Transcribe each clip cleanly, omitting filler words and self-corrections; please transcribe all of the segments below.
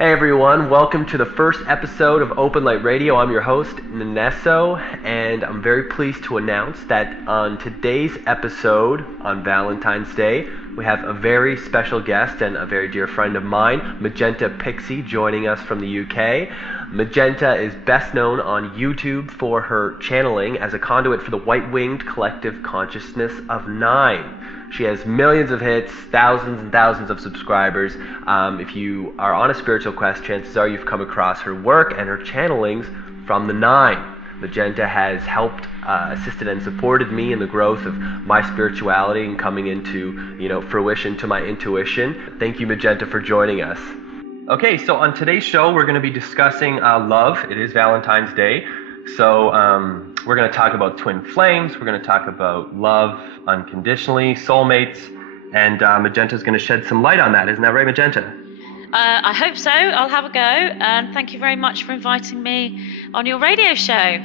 Hey everyone, welcome to the first episode of Open Light Radio. I'm your host, Nenesso, and I'm very pleased to announce that on today's episode, on Valentine's Day, we have a very special guest and a very dear friend of mine, Magenta Pixie, joining us from the UK. Magenta is best known on YouTube for her channeling as a conduit for the white-winged collective consciousness of nine. She has millions of hits, thousands and thousands of subscribers. If you are on a spiritual quest, chances are you've come across her work and her channelings from the nine. Magenta has helped, assisted and supported me in the growth of my spirituality and coming into, fruition to my intuition. Thank you, Magenta, for joining us. Okay, so on today's show, we're going to be discussing love. It is Valentine's Day. So we're going to talk about twin flames, we're going to talk about love unconditionally, soulmates, and Magenta's going to shed some light on that. Isn't that right, Magenta? I hope so. I'll have a go, and thank you very much for inviting me on your radio show.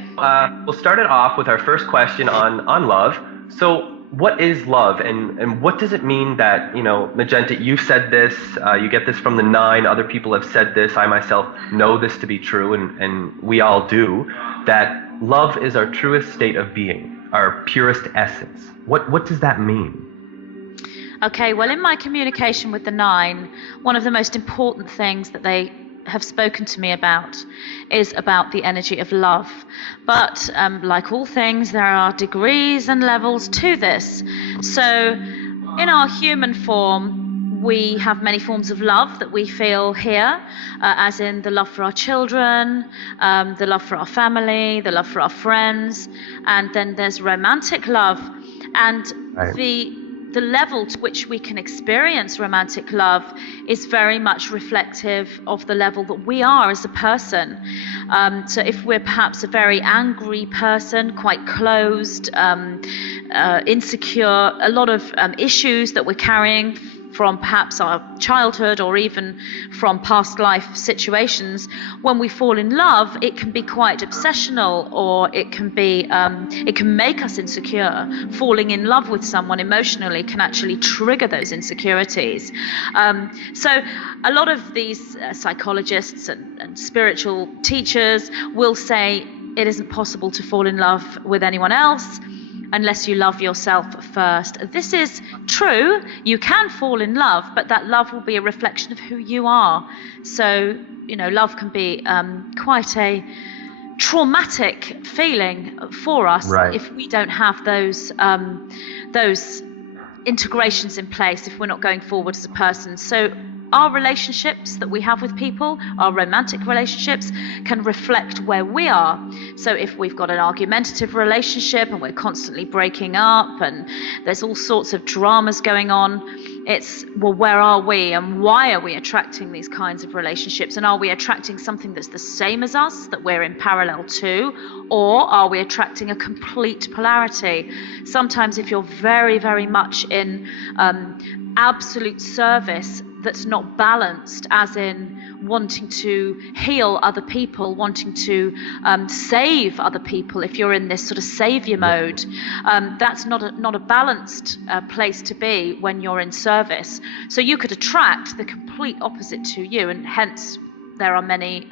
We'll start it off with our first question on love. So what is love, and what does it mean that, Magenta, you said this, you get this from the nine, other people have said this, I myself know this to be true, and we all do, that love is our truest state of being, our purest essence. What does that mean? Okay, well, in my communication with the nine, one of the most important things that they have spoken to me about is about the energy of love. But like all things, there are degrees and levels to this. So in our human form, we have many forms of love that we feel here, as in the love for our children, the love for our family, the love for our friends, and then there's romantic love. And right. The level to which we can experience romantic love is very much reflective of the level that we are as a person. So if we're perhaps a very angry person, quite closed, insecure, a lot of issues that we're carrying from perhaps our childhood or even from past life situations, when we fall in love, it can be quite obsessional, or it can be, it can make us insecure. Falling in love with someone emotionally can actually trigger those insecurities. So a lot of these psychologists and spiritual teachers will say it isn't possible to fall in love with anyone else unless you love yourself first. This is true. You can fall in love, but that love will be a reflection of who you are. So, love can be quite a traumatic feeling for us, right, if we don't have those integrations in place, if we're not going forward as a person. So our relationships that we have with people, our romantic relationships, can reflect where we are. So if we've got an argumentative relationship and we're constantly breaking up and there's all sorts of dramas going on, it's, well, where are we and why are we attracting these kinds of relationships? And are we attracting something that's the same as us, that we're in parallel to, or are we attracting a complete polarity? Sometimes if you're very, very much in absolute service that's not balanced, as in wanting to heal other people, wanting to save other people, if you're in this sort of savior mode, that's not a balanced place to be when you're in service. So you could attract the complete opposite to you, and hence there are many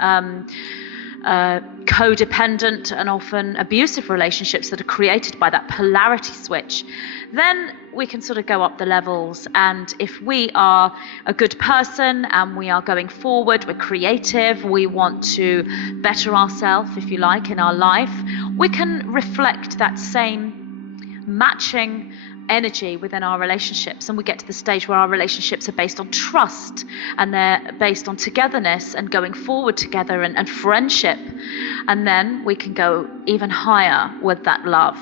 codependent and often abusive relationships that are created by that polarity switch. Then we can sort of go up the levels, and if we are a good person and we are going forward, we're creative, we want to better ourselves, if you like, in our life, we can reflect that same matching energy within our relationships, and we get to the stage where our relationships are based on trust, and they're based on togetherness and going forward together and friendship. And then we can go even higher with that love.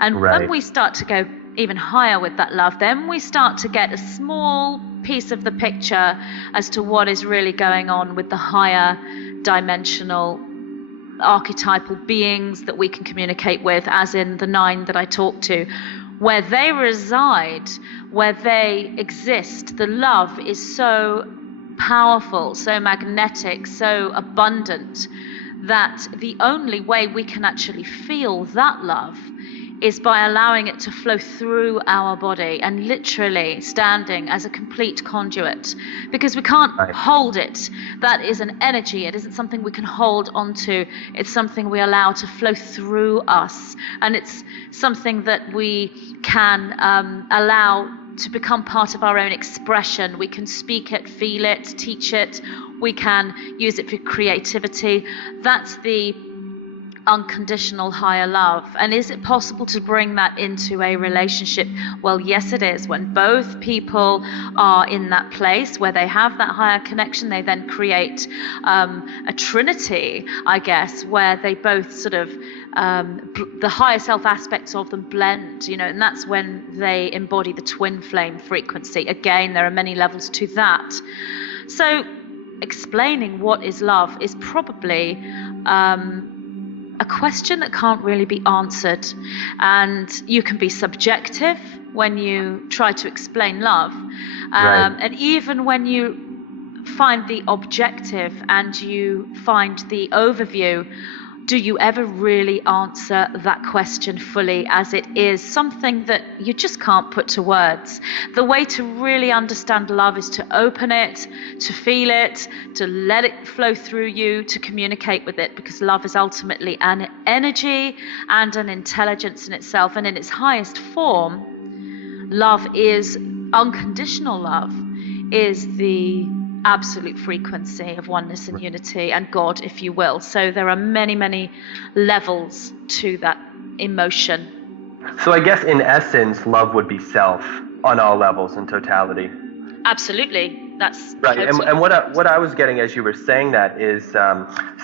And right. When we start to go even higher with that love, then we start to get a small piece of the picture as to what is really going on with the higher dimensional archetypal beings that we can communicate with, as in the nine that I talked to. Where they reside, where they exist, the love is so powerful, so magnetic, so abundant, that the only way we can actually feel that love is by allowing it to flow through our body and literally standing as a complete conduit, because we can't hold it. That is an energy. It isn't something we can hold onto. It's something we allow to flow through us, and it's something that we can allow to become part of our own expression. We can speak it, feel it, teach it. We can use it for creativity. That's the unconditional higher love. And is it possible to bring that into a relationship? Well, yes, it is. When both people are in that place where they have that higher connection, they then create a trinity, I guess, where they both sort of the higher self aspects of them blend, and that's when they embody the twin flame frequency. Again, there are many levels to that. So explaining what is love is probably a question that can't really be answered, and you can be subjective when you try to explain love, and even when you find the objective and you find the overview, do you ever really answer that question fully, as it is something that you just can't put to words? The way to really understand love is to open it, to feel it, to let it flow through you, to communicate with it, because love is ultimately an energy and an intelligence in itself. And in its highest form, love is unconditional love, is the absolute frequency of oneness and unity and God, if you will. So there are many, many levels to that emotion. So I guess in essence, love would be self on all levels in totality. Absolutely. That's right. totally And what I was getting as you were saying that is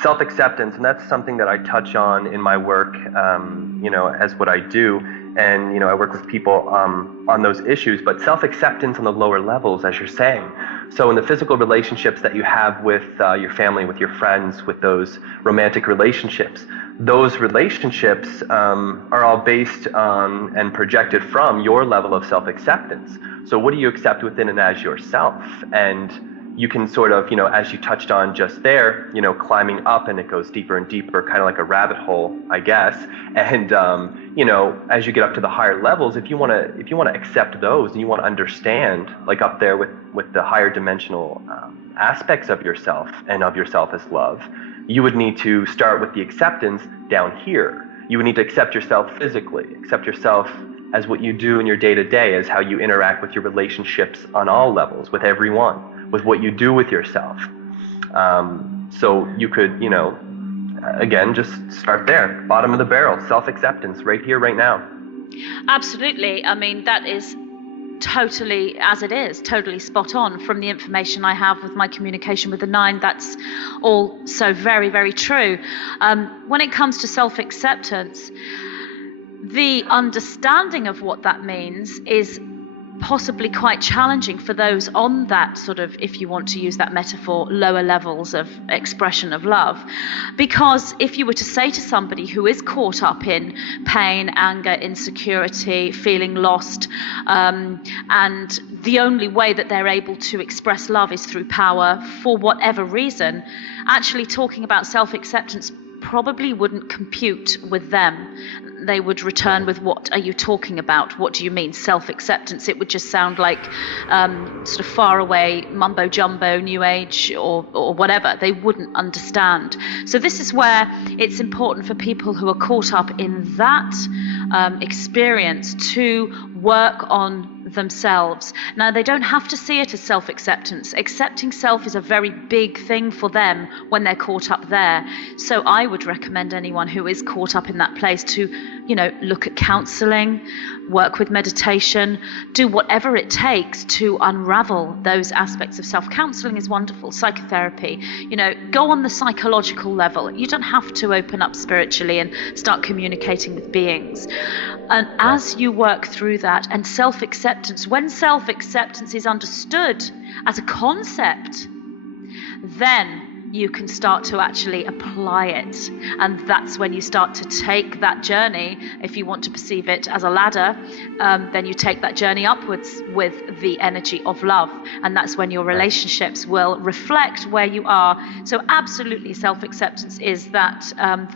self-acceptance, and that's something that I touch on in my work, as what I do. And, I work with people on those issues, but self-acceptance on the lower levels, as you're saying. So in the physical relationships that you have with your family, with your friends, with those romantic relationships, those relationships are all based on and projected from your level of self-acceptance. So what do you accept within and as yourself? And you can sort of, as you touched on just there, climbing up, and it goes deeper and deeper, kind of like a rabbit hole, I guess. And, as you get up to the higher levels, if you want to accept those and you want to understand, like up there with the higher dimensional aspects of yourself and of yourself as love, you would need to start with the acceptance down here. You would need to accept yourself physically, accept yourself as what you do in your day-to-day, as how you interact with your relationships on all levels, with everyone, with what you do with yourself. So you could, again, just start there, bottom of the barrel, self-acceptance, right here, right now. Absolutely. I mean, that is totally, as it is, totally spot on. From the information I have with my communication with the nine, that's all so very, very true. When it comes to self-acceptance, the understanding of what that means is possibly quite challenging for those on that sort of, if you want to use that metaphor, lower levels of expression of love. Because if you were to say to somebody who is caught up in pain, anger, insecurity, feeling lost, and the only way that they're able to express love is through power for whatever reason, actually talking about self-acceptance probably wouldn't compute with them. They would return with, what are you talking about? What do you mean, self-acceptance? It would just sound like sort of far away mumbo jumbo, new age or whatever. They wouldn't understand. So this is where it's important for people who are caught up in that experience to work on themselves. Now, they don't have to see it as self-acceptance. Accepting self is a very big thing for them when they're caught up there. So I would recommend anyone who is caught up in that place to, look at counseling, work with meditation, do whatever it takes to unravel those aspects of self. Counseling is wonderful, psychotherapy, go on the psychological level. You don't have to open up spiritually and start communicating with beings. And as you work through that, and self-acceptance, when self-acceptance is understood as a concept, then you can start to actually apply it. And that's when you start to take that journey. If you want to perceive it as a ladder, then you take that journey upwards with the energy of love. And that's when your relationships will reflect where you are. So absolutely, self-acceptance is that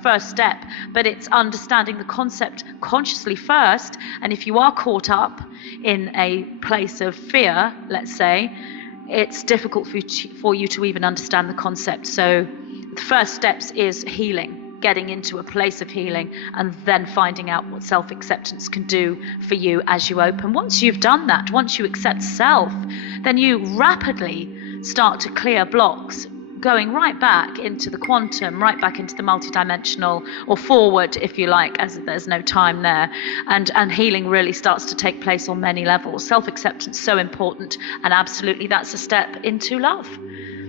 first step, but it's understanding the concept consciously first. And if you are caught up in a place of fear, let's say, it's difficult for you to even understand the concept. So the first steps is healing, getting into a place of healing, and then finding out what self-acceptance can do for you as you open. Once you've done that, once you accept self, then you rapidly start to clear blocks, going right back into the quantum, right back into the multidimensional, or forward if you like, as there's no time there, and healing really starts to take place on many levels. Self-acceptance so important, and absolutely that's a step into love.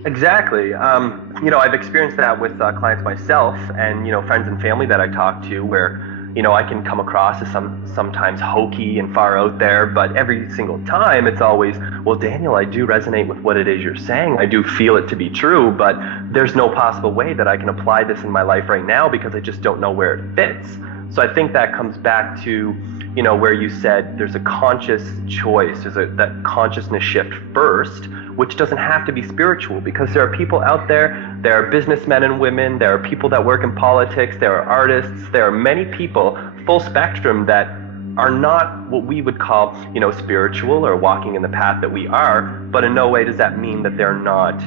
Exactly. I've experienced that with clients myself, and friends and family that I talk to, where I can come across as sometimes hokey and far out there, but every single time it's always, well, Daniel, I do resonate with what it is you're saying. I do feel it to be true, but there's no possible way that I can apply this in my life right now because I just don't know where it fits. So I think that comes back to, where you said there's a conscious choice, there's that consciousness shift first, which doesn't have to be spiritual, because there are people out there, there are businessmen and women, there are people that work in politics, there are artists, there are many people, full spectrum, that are not what we would call, spiritual or walking in the path that we are, but in no way does that mean that they're not,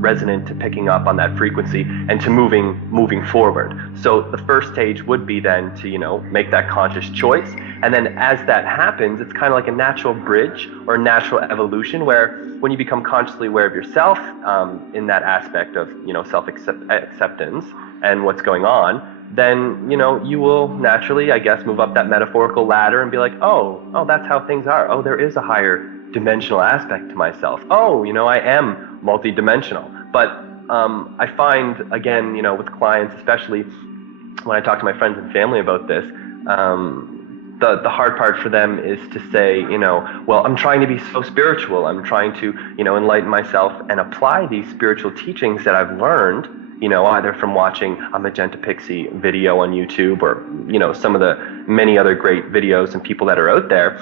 resonant to picking up on that frequency and to moving forward. So the first stage would be then to, make that conscious choice. And then as that happens, it's kind of like a natural bridge or natural evolution, where when you become consciously aware of yourself in that aspect of, self-acceptance and what's going on, then, you will naturally, I guess, move up that metaphorical ladder and be like, oh, that's how things are. Oh, there is a higher dimensional aspect to myself. Oh, I am multidimensional. But I find, again, with clients, especially when I talk to my friends and family about this, the hard part for them is to say, well, I'm trying to be so spiritual. I'm trying to, enlighten myself and apply these spiritual teachings that I've learned, either from watching a Magenta Pixie video on YouTube or, some of the many other great videos and people that are out there,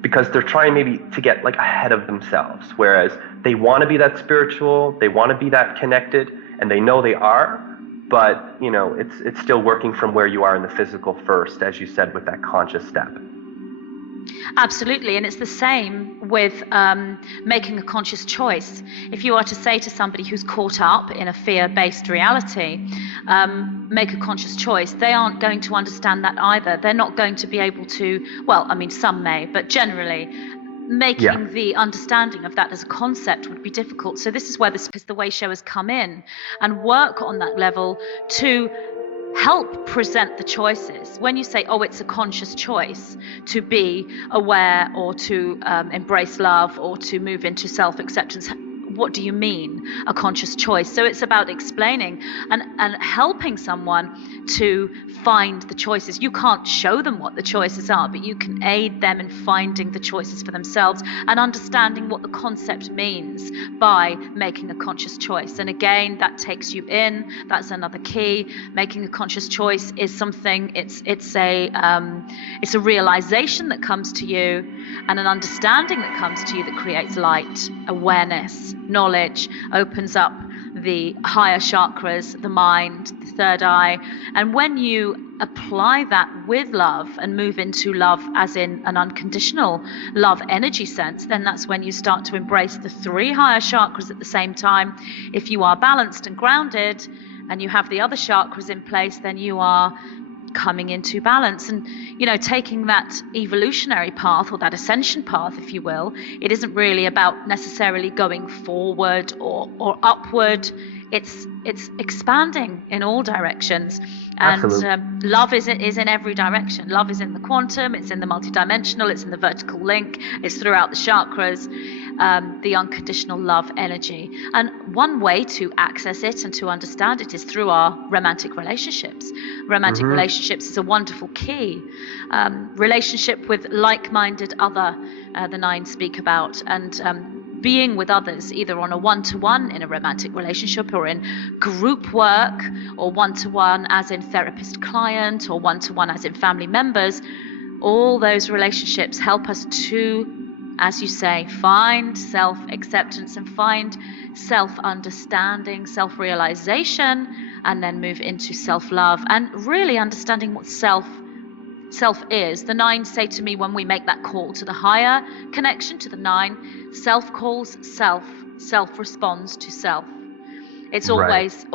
because they're trying maybe to get like ahead of themselves, whereas they want to be that spiritual, they want to be that connected, and they know they are, but, it's still working from where you are in the physical first, as you said, with that conscious step. Absolutely, and it's the same with making a conscious choice. If you are to say to somebody who's caught up in a fear-based reality, make a conscious choice, they aren't going to understand that either. They're not going to be able to, well, I mean, some may, but generally, making the understanding of that as a concept would be difficult. So this is where the way showers come in and work on that level to help present the choices. When you say, oh, it's a conscious choice to be aware or to embrace love or to move into self-acceptance, what do you mean, a conscious choice? So it's about explaining and helping someone to find the choices. You can't show them what the choices are, but you can aid them in finding the choices for themselves and understanding what the concept means by making a conscious choice. And again, that takes you in. That's another key. Making a conscious choice is something. It's a realization that comes to you and an understanding that comes to you that creates light, awareness, knowledge, opens up the higher chakras, the mind, the third eye. And when you apply that with love and move into love as in an unconditional love energy sense, then that's when you start to embrace the three higher chakras at the same time. If you are balanced and grounded and you have the other chakras in place, then you are coming into balance. And taking that evolutionary path, or that ascension path, if you will, it isn't really about necessarily going forward or upward. It's expanding in all directions. And love is in every direction. Love is in the quantum, it's in the multidimensional, it's in the vertical link, it's throughout the chakras, the unconditional love energy. And one way to access it and to understand it is through our romantic relationships. Romantic relationships is a wonderful key. Relationship with like-minded other, the nine speak about, and being with others, either on a one-to-one in a romantic relationship, or in group work, or one-to-one as in therapist-client, or one-to-one as in family members, all those relationships help us to, as you say, find self-acceptance and find self-understanding, self-realization, and then move into self-love and really understanding what self is. The 9 say to me, when we make that call to the higher connection, to the 9, self calls self, self responds to self. It's always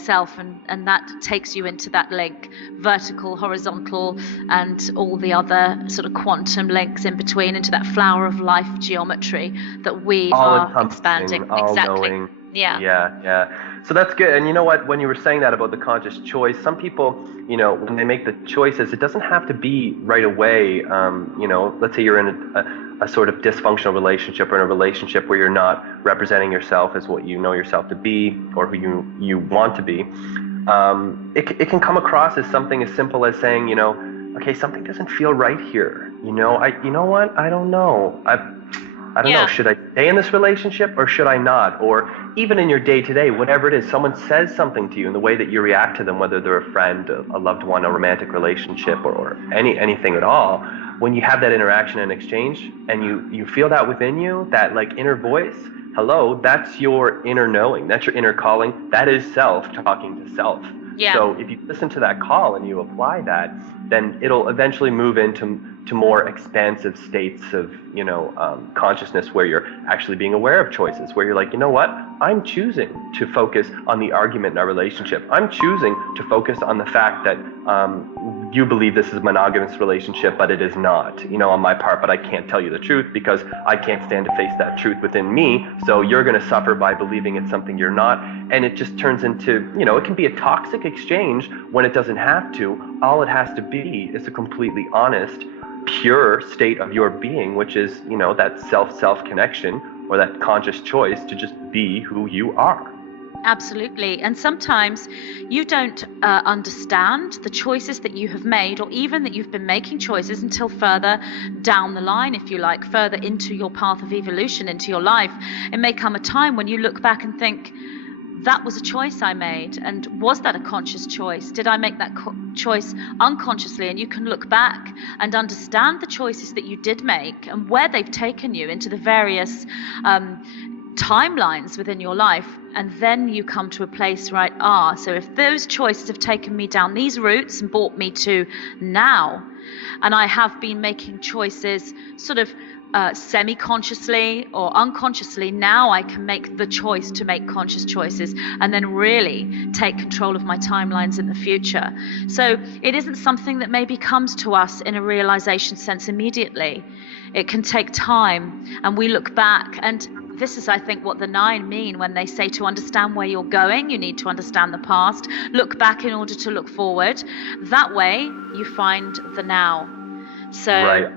self, and that takes you into that link, vertical, horizontal, and all the other sort of quantum links in between, into that flower of life geometry that we are expanding. Exactly. Knowing. Yeah. So that's good. And you know what, when you were saying that about the conscious choice, some people, when they make the choices, it doesn't have to be right away. Let's say you're in a sort of dysfunctional relationship, or in a relationship where you're not representing yourself as what you know yourself to be, or who you want to be. It can come across as something as simple as saying, okay, something doesn't feel right here. I don't know. I don't know, should I stay in this relationship or should I not? Or even in your day-to-day, whatever it is, someone says something to you, and the way that you react to them, whether they're a friend, a loved one, a romantic relationship, or anything at all, when you have that interaction and exchange, and you feel that within you, that like inner voice, hello, that's your inner knowing, that's your inner calling, that is self talking to self. Yeah. So if you listen to that call and you apply that, then it'll eventually move into more expansive states of consciousness, where you're actually being aware of choices, where you're like, you know what, I'm choosing to focus on the argument in our relationship. I'm choosing to focus on the fact that you believe this is a monogamous relationship, but it is not, on my part, but I can't tell you the truth because I can't stand to face that truth within me. So you're going to suffer by believing it's something you're not. And it just turns into, it can be a toxic exchange when it doesn't have to. All it has to be is a completely honest, pure state of your being, which is, that self connection, or that conscious choice to just be who you are. Absolutely. And sometimes you don't understand the choices that you have made, or even that you've been making choices, until further down the line, if you like, further into your path of evolution, into your life. It may come a time when you look back and think, that was a choice I made, and was that a conscious choice? Did I make that choice unconsciously? And you can look back and understand the choices that you did make and where they've taken you into the various timelines within your life. And then you come to a place, right? So if those choices have taken me down these routes and brought me to now, and I have been making choices sort of semi-consciously or unconsciously, now I can make the choice to make conscious choices, and then really take control of my timelines in the future. So it isn't something that maybe comes to us in a realization sense immediately. It can take time, and we look back, and this is, I think, what the 9 mean when they say to understand where you're going, you need to understand the past, look back in order to look forward. That way you find the now. So right.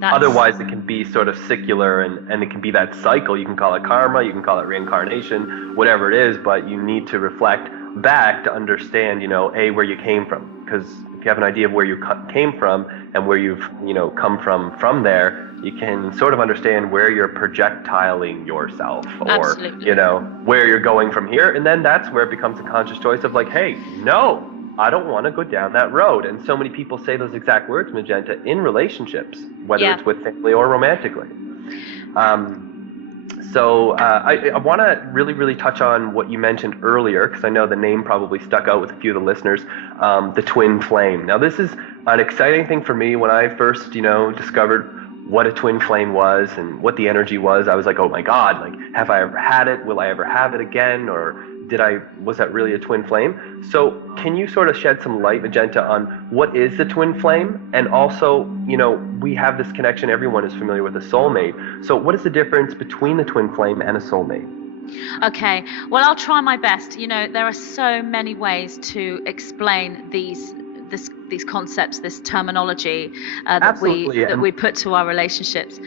Otherwise, it can be sort of secular, and it can be that cycle. You can call it karma, you can call it reincarnation, whatever it is, but you need to reflect back to understand, where you came from. Because if you have an idea of where you came from and where you've, come from there, you can sort of understand where you're projectiling yourself, or, Absolutely. Where you're going from here. And then that's where it becomes a conscious choice of like, hey, no, I don't want to go down that road. And so many people say those exact words, Magenta, in relationships, whether it's with family or romantically. So I want to really, really touch on what you mentioned earlier, because I know the name probably stuck out with a few of the listeners, the twin flame. Now, this is an exciting thing for me. When I first, discovered what a twin flame was and what the energy was, I was like, oh my God, like, have I ever had it? Will I ever have it again? Or was that really a twin flame? So can you sort of shed some light, Magenta, on what is the twin flame? And also, we have this connection, everyone is familiar with a soulmate. So what is the difference between the twin flame and a soulmate? Okay, well, I'll try my best. There are so many ways to explain these concepts, this terminology that we put to our relationships.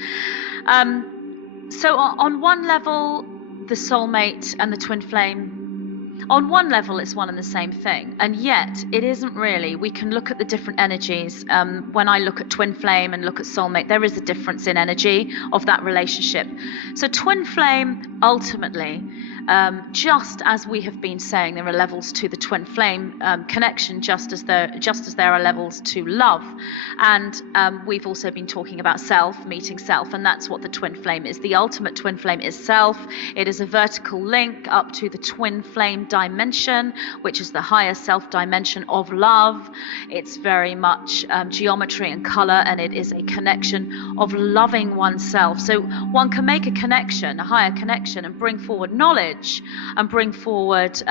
So on one level, the soulmate and the twin flame, on one level it's one and the same thing, and yet it isn't really. We can look at the different energies. When I look at twin flame and look at soulmate, there is a difference in energy of that relationship. So twin flame, ultimately, just as we have been saying, there are levels to the twin flame connection, just as there are levels to love. And we've also been talking about self, meeting self, and that's what the twin flame is. The ultimate twin flame is self. It is a vertical link up to the twin flame dimension, which is the higher self dimension of love. It's very much geometry and color, and it is a connection of loving oneself. So one can make a connection, a higher connection, and bring forward knowledge and bring forward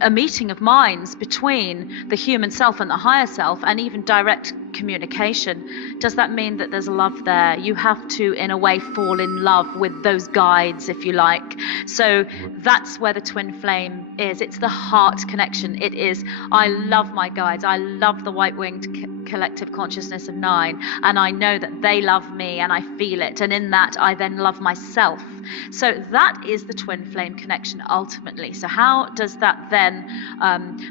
a meeting of minds between the human self and the higher self, and even direct communication. Does that mean that there's love there? You have to, in a way, fall in love with those guides, if you like. So that's where the twin flame is. It's the heart connection. It is, I love my guides. I love the white-winged collective consciousness of 9, and I know that they love me, and I feel it, and in that I then love myself. So that is the twin flame connection ultimately. So how does that then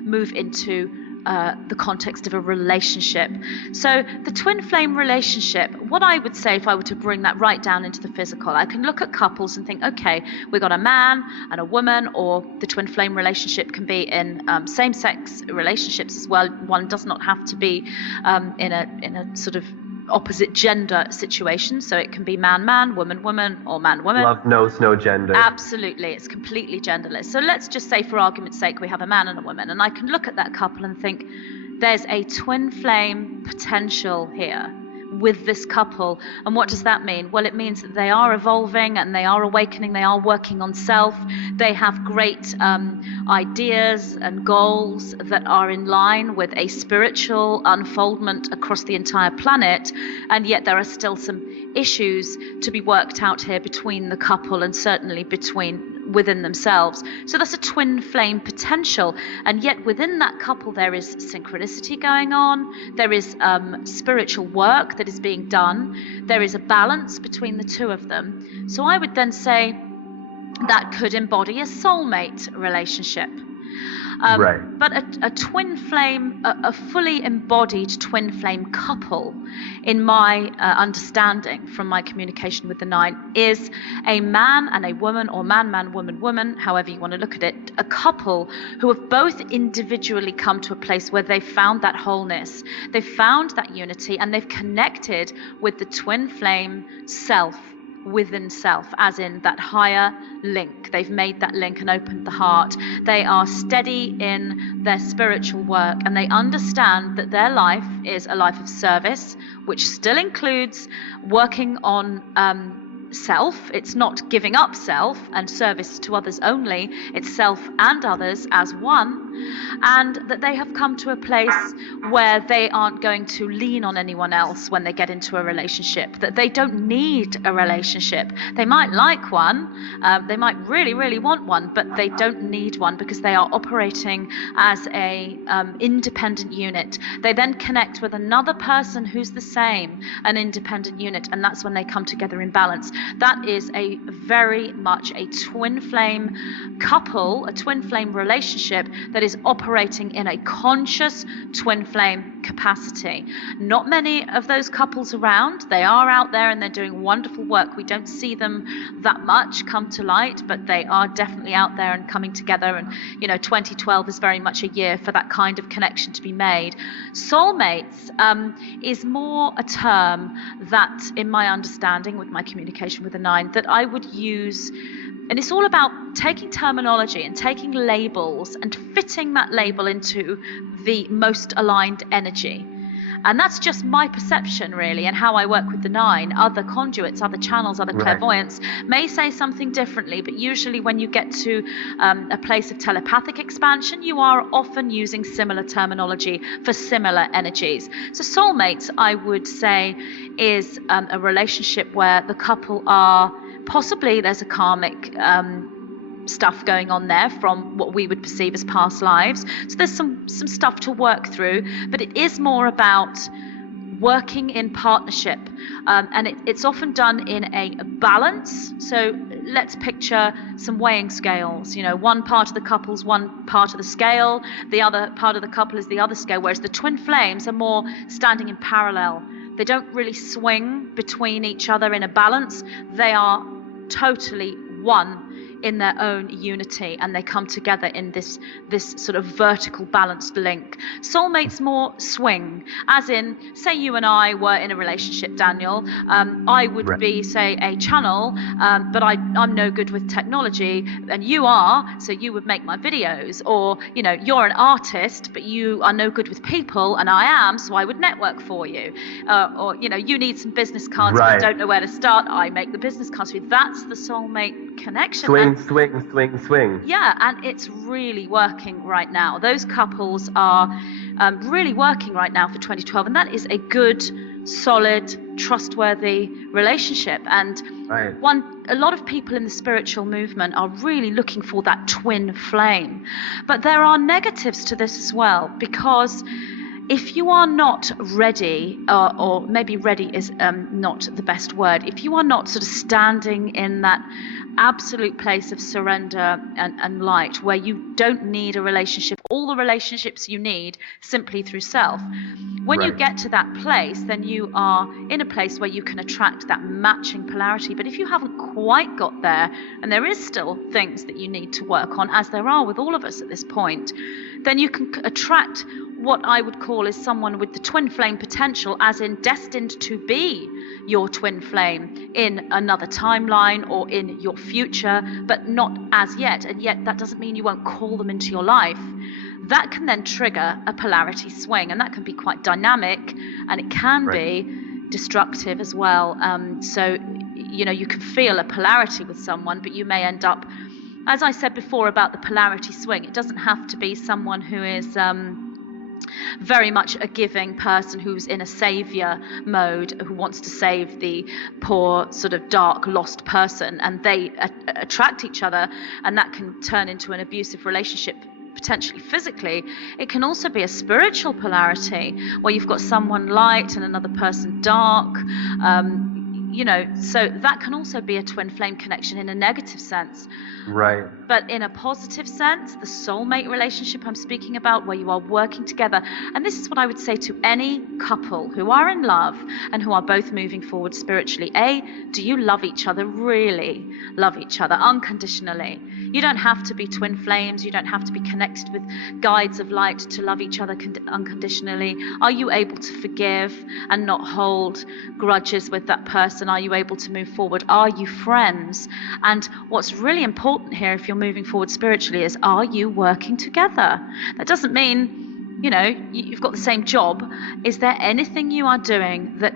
move into the context of a relationship? So the twin flame relationship, what I would say, if I were to bring that right down into the physical, I can look at couples and think, okay, we've got a man and a woman, or the twin flame relationship can be in same-sex relationships as well. One does not have to be in a sort of opposite gender situation, so it can be man, woman, or man, woman. Love knows no gender. Absolutely, it's completely genderless. So let's just say, for argument's sake, we have a man and a woman, and I can look at that couple and think there's a twin flame potential here with this couple. And what does that mean? Well, it means that they are evolving and they are awakening, they are working on self, they have great ideas and goals that are in line with a spiritual unfoldment across the entire planet, and yet there are still some issues to be worked out here between the couple, and certainly within themselves. So that's a twin flame potential, and yet within that couple there is synchronicity going on, there is spiritual work that is being done, there is a balance between the two of them. So I would then say that could embody a soulmate relationship. Right. But a twin flame, a fully embodied twin flame couple, in my understanding from my communication with the 9, is a man and a woman, or man, woman, however you want to look at it, a couple who have both individually come to a place where they've found that wholeness, they've found that unity, and they've connected with the twin flame self within self, as in that higher link. They've made that link and opened the heart. They are steady in their spiritual work, and they understand that their life is a life of service, which still includes working on self. It's not giving up self and service to others only, it's self and others as one, and that they have come to a place where they aren't going to lean on anyone else when they get into a relationship, that they don't need a relationship. They might like one, they might really want one, but they don't need one because they are operating as a independent unit. They then connect with another person who's the same, an independent unit, and that's when they come together in balance. That is a very much a twin flame couple, a twin flame relationship that is operating in a conscious twin flame capacity. Not many of those couples around. They are out there and they're doing wonderful work. We don't see them that much come to light, but they are definitely out there and coming together. And 2012 is very much a year for that kind of connection to be made. Soulmates is more a term that, in my understanding with my communication with the 9, that I would use, and it's all about taking terminology and taking labels and fitting that label into the most aligned energy. And that's just my perception, really, and how I work with the 9. Other conduits, other channels, other clairvoyants may say something differently, but usually when you get to a place of telepathic expansion, you are often using similar terminology for similar energies. So soulmates, I would say, is a relationship where the couple are, possibly there's a karmic stuff going on there from what we would perceive as past lives. So there's some stuff to work through, but it is more about working in partnership, and it's often done in a balance. So let's picture some weighing scales. One part of the couple's one part of the scale, the other part of the couple is the other scale, whereas the twin flames are more standing in parallel. They don't really swing between each other in a balance. They are totally one in their own unity, and they come together in this sort of vertical balanced link. Soulmates more swing, as in, say you and I were in a relationship, Daniel. I would be, say, a channel, but I'm no good with technology, and you are, so you would make my videos. Or you're an artist, but you are no good with people, and I am, so I would network for you. Or you need some business cards, but don't know where to start. I make the business cards for you. That's the soulmate connection. Swing. Yeah, and it's really working right now. Those couples are really working right now for 2012, and that is a good, solid, trustworthy relationship. And a lot of people in the spiritual movement are really looking for that twin flame. But there are negatives to this as well, because if you are not ready, or maybe ready is not the best word, if you are not sort of standing in that absolute place of surrender and light, where you don't need a relationship, all the relationships you need simply through self, when you get to that place, then you are in a place where you can attract that matching polarity. But if you haven't quite got there, and there is still things that you need to work on, as there are with all of us at this point, then you can attract what I would call is someone with the twin flame potential, as in destined to be your twin flame in another timeline or in your future, but not as yet. And yet that doesn't mean you won't call them into your life. That can then trigger a polarity swing, and that can be quite dynamic, and it can be destructive as well. So you can feel a polarity with someone, but you may end up, as I said before about the polarity swing, it doesn't have to be someone who is very much a giving person who's in a savior mode, who wants to save the poor, sort of dark, lost person, and they attract each other, and that can turn into an abusive relationship, potentially physically. It can also be a spiritual polarity where you've got someone light and another person dark. So that can also be a twin flame connection in a negative sense. Right. But in a positive sense, the soulmate relationship I'm speaking about, where you are working together, and this is what I would say to any couple who are in love and who are both moving forward spiritually. Do you love each other, really love each other unconditionally? You don't have to be twin flames. You don't have to be connected with guides of light to love each other unconditionally. Are you able to forgive and not hold grudges with that person? Are you able to move forward? Are you friends? And what's really important here, if you're moving forward spiritually, is, are you working together? That doesn't mean you've got the same job. Is there anything you are doing that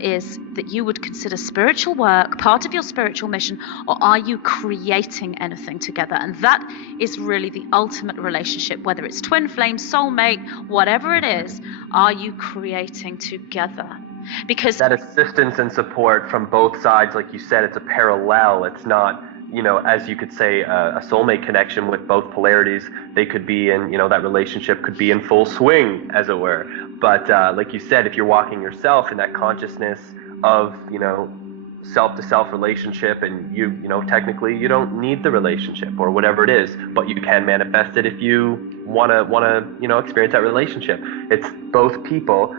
you would consider spiritual work, part of your spiritual mission, or are you creating anything together? And that is really the ultimate relationship, whether it's twin flame, soulmate, whatever it is. Are you creating together? Because that assistance and support from both sides, like you said, it's a parallel. It's not, as you could say, a soulmate connection with both polarities. They could be in, that relationship could be in full swing, as it were. But like you said, if you're walking yourself in that consciousness of, self-to-self relationship, and technically you don't need the relationship or whatever it is, but you can manifest it if you want to experience that relationship. It's both people.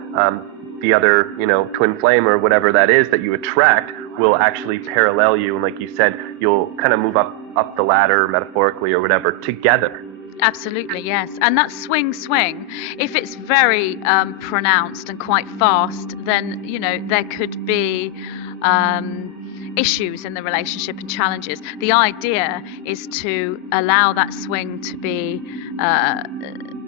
The other, twin flame or whatever that is that you attract will actually parallel you. And like you said, you'll kind of move up the ladder, metaphorically or whatever, together. Absolutely, yes. And that swing, if it's very pronounced and quite fast, then, there could be issues in the relationship and challenges. The idea is to allow that swing to be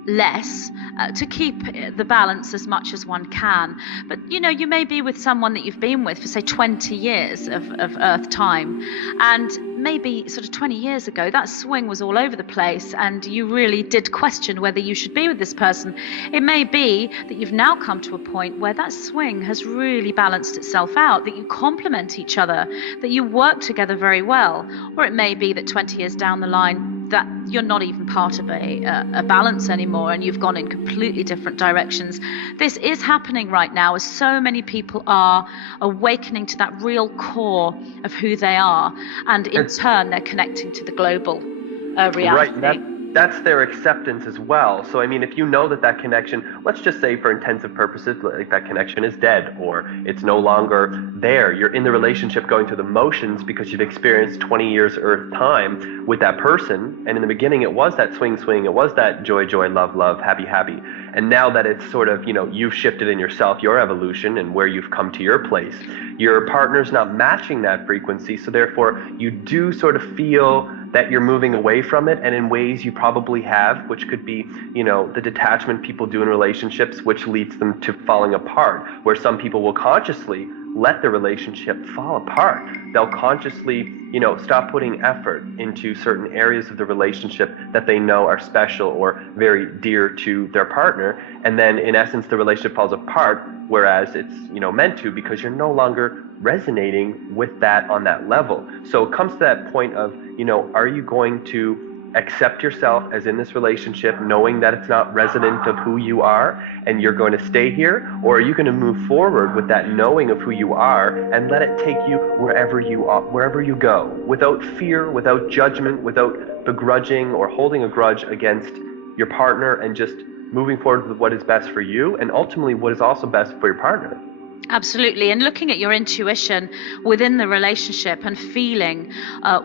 less, to keep the balance as much as one can. But you may be with someone that you've been with for, say, 20 years of Earth time, and maybe sort of 20 years ago that swing was all over the place and you really did question whether you should be with this person. It may be that you've now come to a point where that swing has really balanced itself out, that you complement each other, that you work together very well. Or it may be that 20 years down the line that you're not even part of a balance anymore, and you've gone in completely different directions. This is happening right now as so many people are awakening to that real core of who they are, and in turn they're connecting to the global reality. Right, that's their acceptance as well. So I mean, if you know that connection, let's just say for intensive purposes, like that connection is dead or it's no longer there. You're in the relationship going through the motions because you've experienced 20 years Earth time with that person, and in the beginning it was that swing, it was that joy, love, happy. And now that it's sort of, you've shifted in yourself, your evolution, and where you've come to your place, your partner's not matching that frequency, so therefore you do sort of feel that you're moving away from it, and in ways you probably have, which could be, the detachment people do in relationships, which leads them to falling apart, where some people will consciously let the relationship fall apart. They'll consciously, stop putting effort into certain areas of the relationship that they know are special or very dear to their partner, and then in essence the relationship falls apart, whereas it's, meant to, because you're no longer resonating with that on that level. So it comes to that point of, are you going to accept yourself as in this relationship, knowing that it's not resonant of who you are and you're going to stay here? Or are you going to move forward with that knowing of who you are and let it take you wherever you go, without fear, without judgment, without begrudging or holding a grudge against your partner, and just moving forward with what is best for you and ultimately what is also best for your partner? Absolutely. And looking at your intuition within the relationship and feeling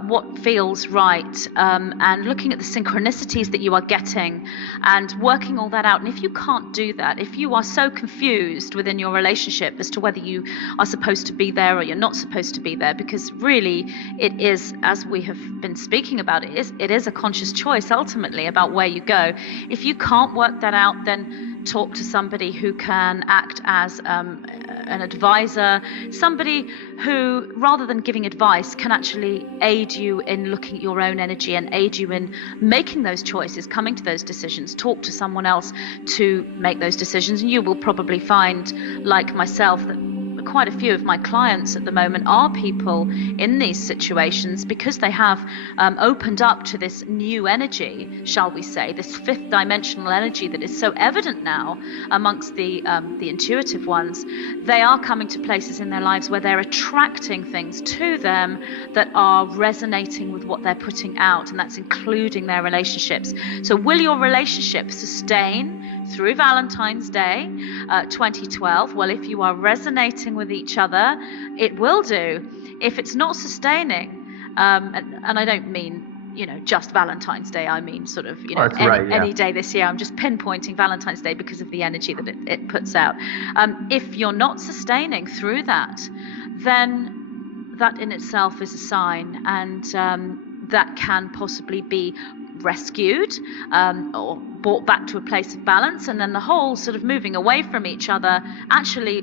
what feels right, and looking at the synchronicities that you are getting and working all that out. And if you can't do that, if you are so confused within your relationship as to whether you are supposed to be there or you're not supposed to be there, because really it is, as we have been speaking about, it is a conscious choice ultimately about where you go. If you can't work that out, then talk to somebody who can act as an advisor, somebody who, rather than giving advice, can actually aid you in looking at your own energy and aid you in making those choices, coming to those decisions. Talk to someone else to make those decisions, and you will probably find, like myself, that quite a few of my clients at the moment are people in these situations because they have opened up to this new energy, shall we say, this fifth dimensional energy that is so evident now amongst the intuitive ones. They are coming to places in their lives where they're attracting things to them that are resonating with what they're putting out, and that's including their relationships. So will your relationship sustain through Valentine's Day 2012? Well, if you are resonating with each other, it will do. If it's not sustaining, and I don't mean just Valentine's Day, I mean sort of any day this year. I'm just pinpointing Valentine's Day because of the energy that it puts out. If you're not sustaining through that, then that in itself is a sign, and that can possibly be rescued or brought back to a place of balance, and then the whole sort of moving away from each other actually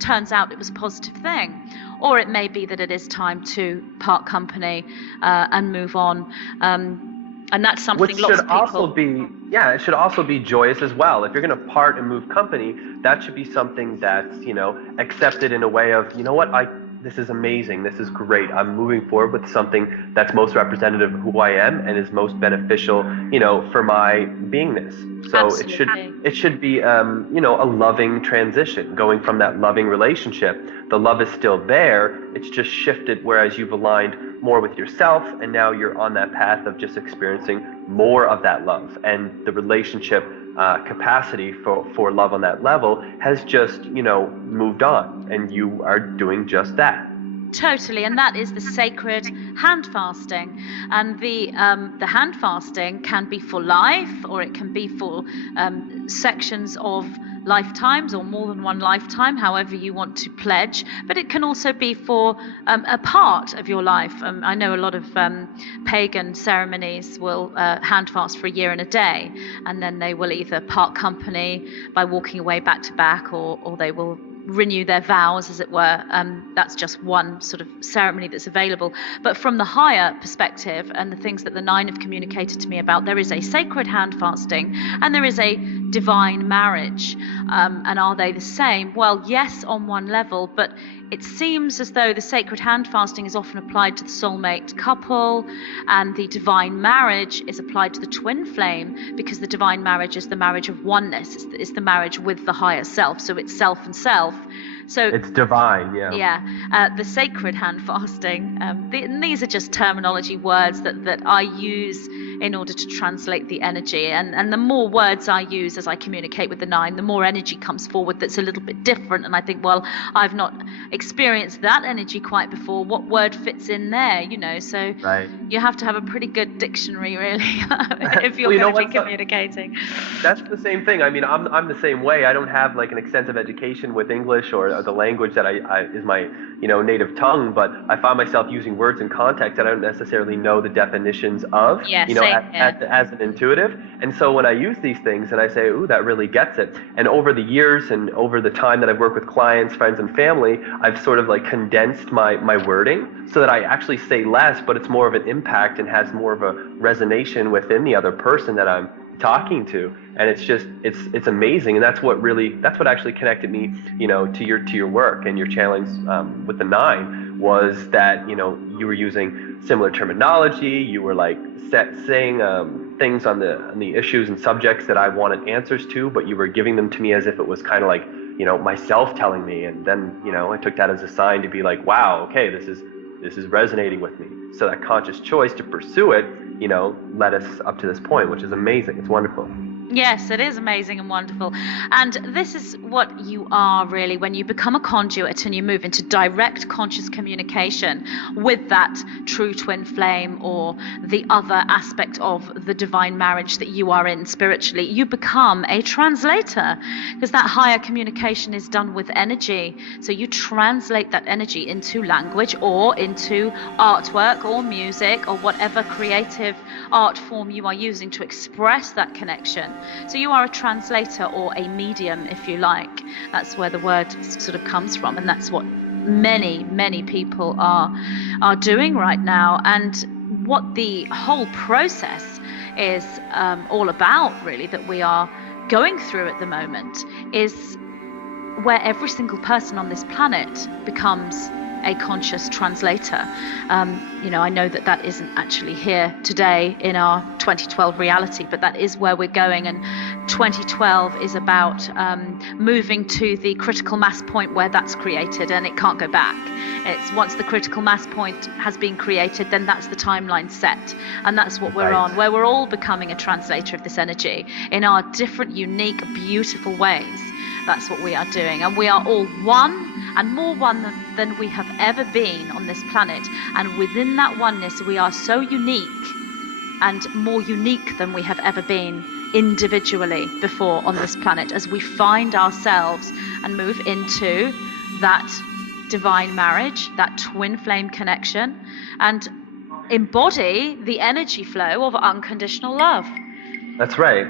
turns out it was a positive thing. Or it may be that it is time to part company and move on, and that's something which lots should of people... also be, it should also be joyous as well. If you're going to part and move company, that should be something that's accepted in a way of, this is amazing, this is great, I'm moving forward with something that's most representative of who I am and is most beneficial, for my beingness. So Absolutely. it should be, a loving transition, going from that loving relationship. The love is still there, it's just shifted, whereas you've aligned more with yourself, and now you're on that path of just experiencing more of that love, and the relationship capacity for love on that level has just, moved on, and you are doing just that. Totally, and that is the sacred hand fasting. And the hand fasting can be for life, or it can be for sections of lifetimes, or more than one lifetime, however you want to pledge. But it can also be for a part of your life. I know a lot of pagan ceremonies will hand fast for a year and a day, and then they will either part company by walking away back to back, or they will renew their vows, as it were. That's just one sort of ceremony that's available. But from the higher perspective, and the things that the Nine have communicated to me about, there is a sacred hand fasting, and there is a divine marriage. And are they the same? Well, yes, on one level, but it seems as though the sacred hand fasting is often applied to the soulmate couple, and the divine marriage is applied to the twin flame, because the divine marriage is the marriage of oneness. It's the marriage with the higher self. So it's self and self. So it's divine, yeah. Yeah, the sacred hand fasting. And these are just terminology words that I use in order to translate the energy. And the more words I use as I communicate with the nine, the more energy comes forward that's a little bit different. And I think, well, I've not experienced that energy quite before. What word fits in there, you know? So right. You have to have a pretty good dictionary, really, if you're going to be communicating. That's the same thing. I mean, I'm the same way. I don't have like an extensive education with English or the language that I is my native tongue, but I find myself using words in context that I don't necessarily know the definitions of, as an intuitive. And so when I use these things and I say, ooh, that really gets it. And over the years and over the time that I've worked with clients, friends, and family, I've sort of like condensed my wording so that I actually say less, but it's more of an impact and has more of a resonation within the other person that I'm talking to. And it's just it's amazing. And that's what actually connected me to your work and your channelings with the nine, was that you were using similar terminology. You were like saying things on the issues and subjects that I wanted answers to, but you were giving them to me as if it was kind of like myself telling me. And then I took that as a sign to be like, wow, okay, this is resonating with me. So that conscious choice to pursue it led us up to this point, which is amazing. It's wonderful. Yes, it is amazing and wonderful. And this is what you are really when you become a conduit and you move into direct conscious communication with that true twin flame or the other aspect of the divine marriage that you are in spiritually. You become a translator, because that higher communication is done with energy. So you translate that energy into language or into artwork or music or whatever creative art form you are using to express that connection. So you are a translator or a medium, if you like. That's where the word sort of comes from, and that's what many people are doing right now. And what the whole process is all about, really, that we are going through at the moment, is where every single person on this planet becomes a conscious translator. I know that isn't actually here today in our 2012 reality, but that is where we're going. And 2012 is about moving to the critical mass point where that's created, and it can't go back. It's once the critical mass point has been created, then that's the timeline set, and that's what we're on, where we're all becoming a translator of this energy in our different, unique, beautiful ways. That's what we are doing, and we are all one, and more one than we have ever been on this planet. And within that oneness, we are so unique, and more unique than we have ever been individually before on this planet, as we find ourselves and move into that divine marriage, that twin flame connection, and embody the energy flow of unconditional love. That's right.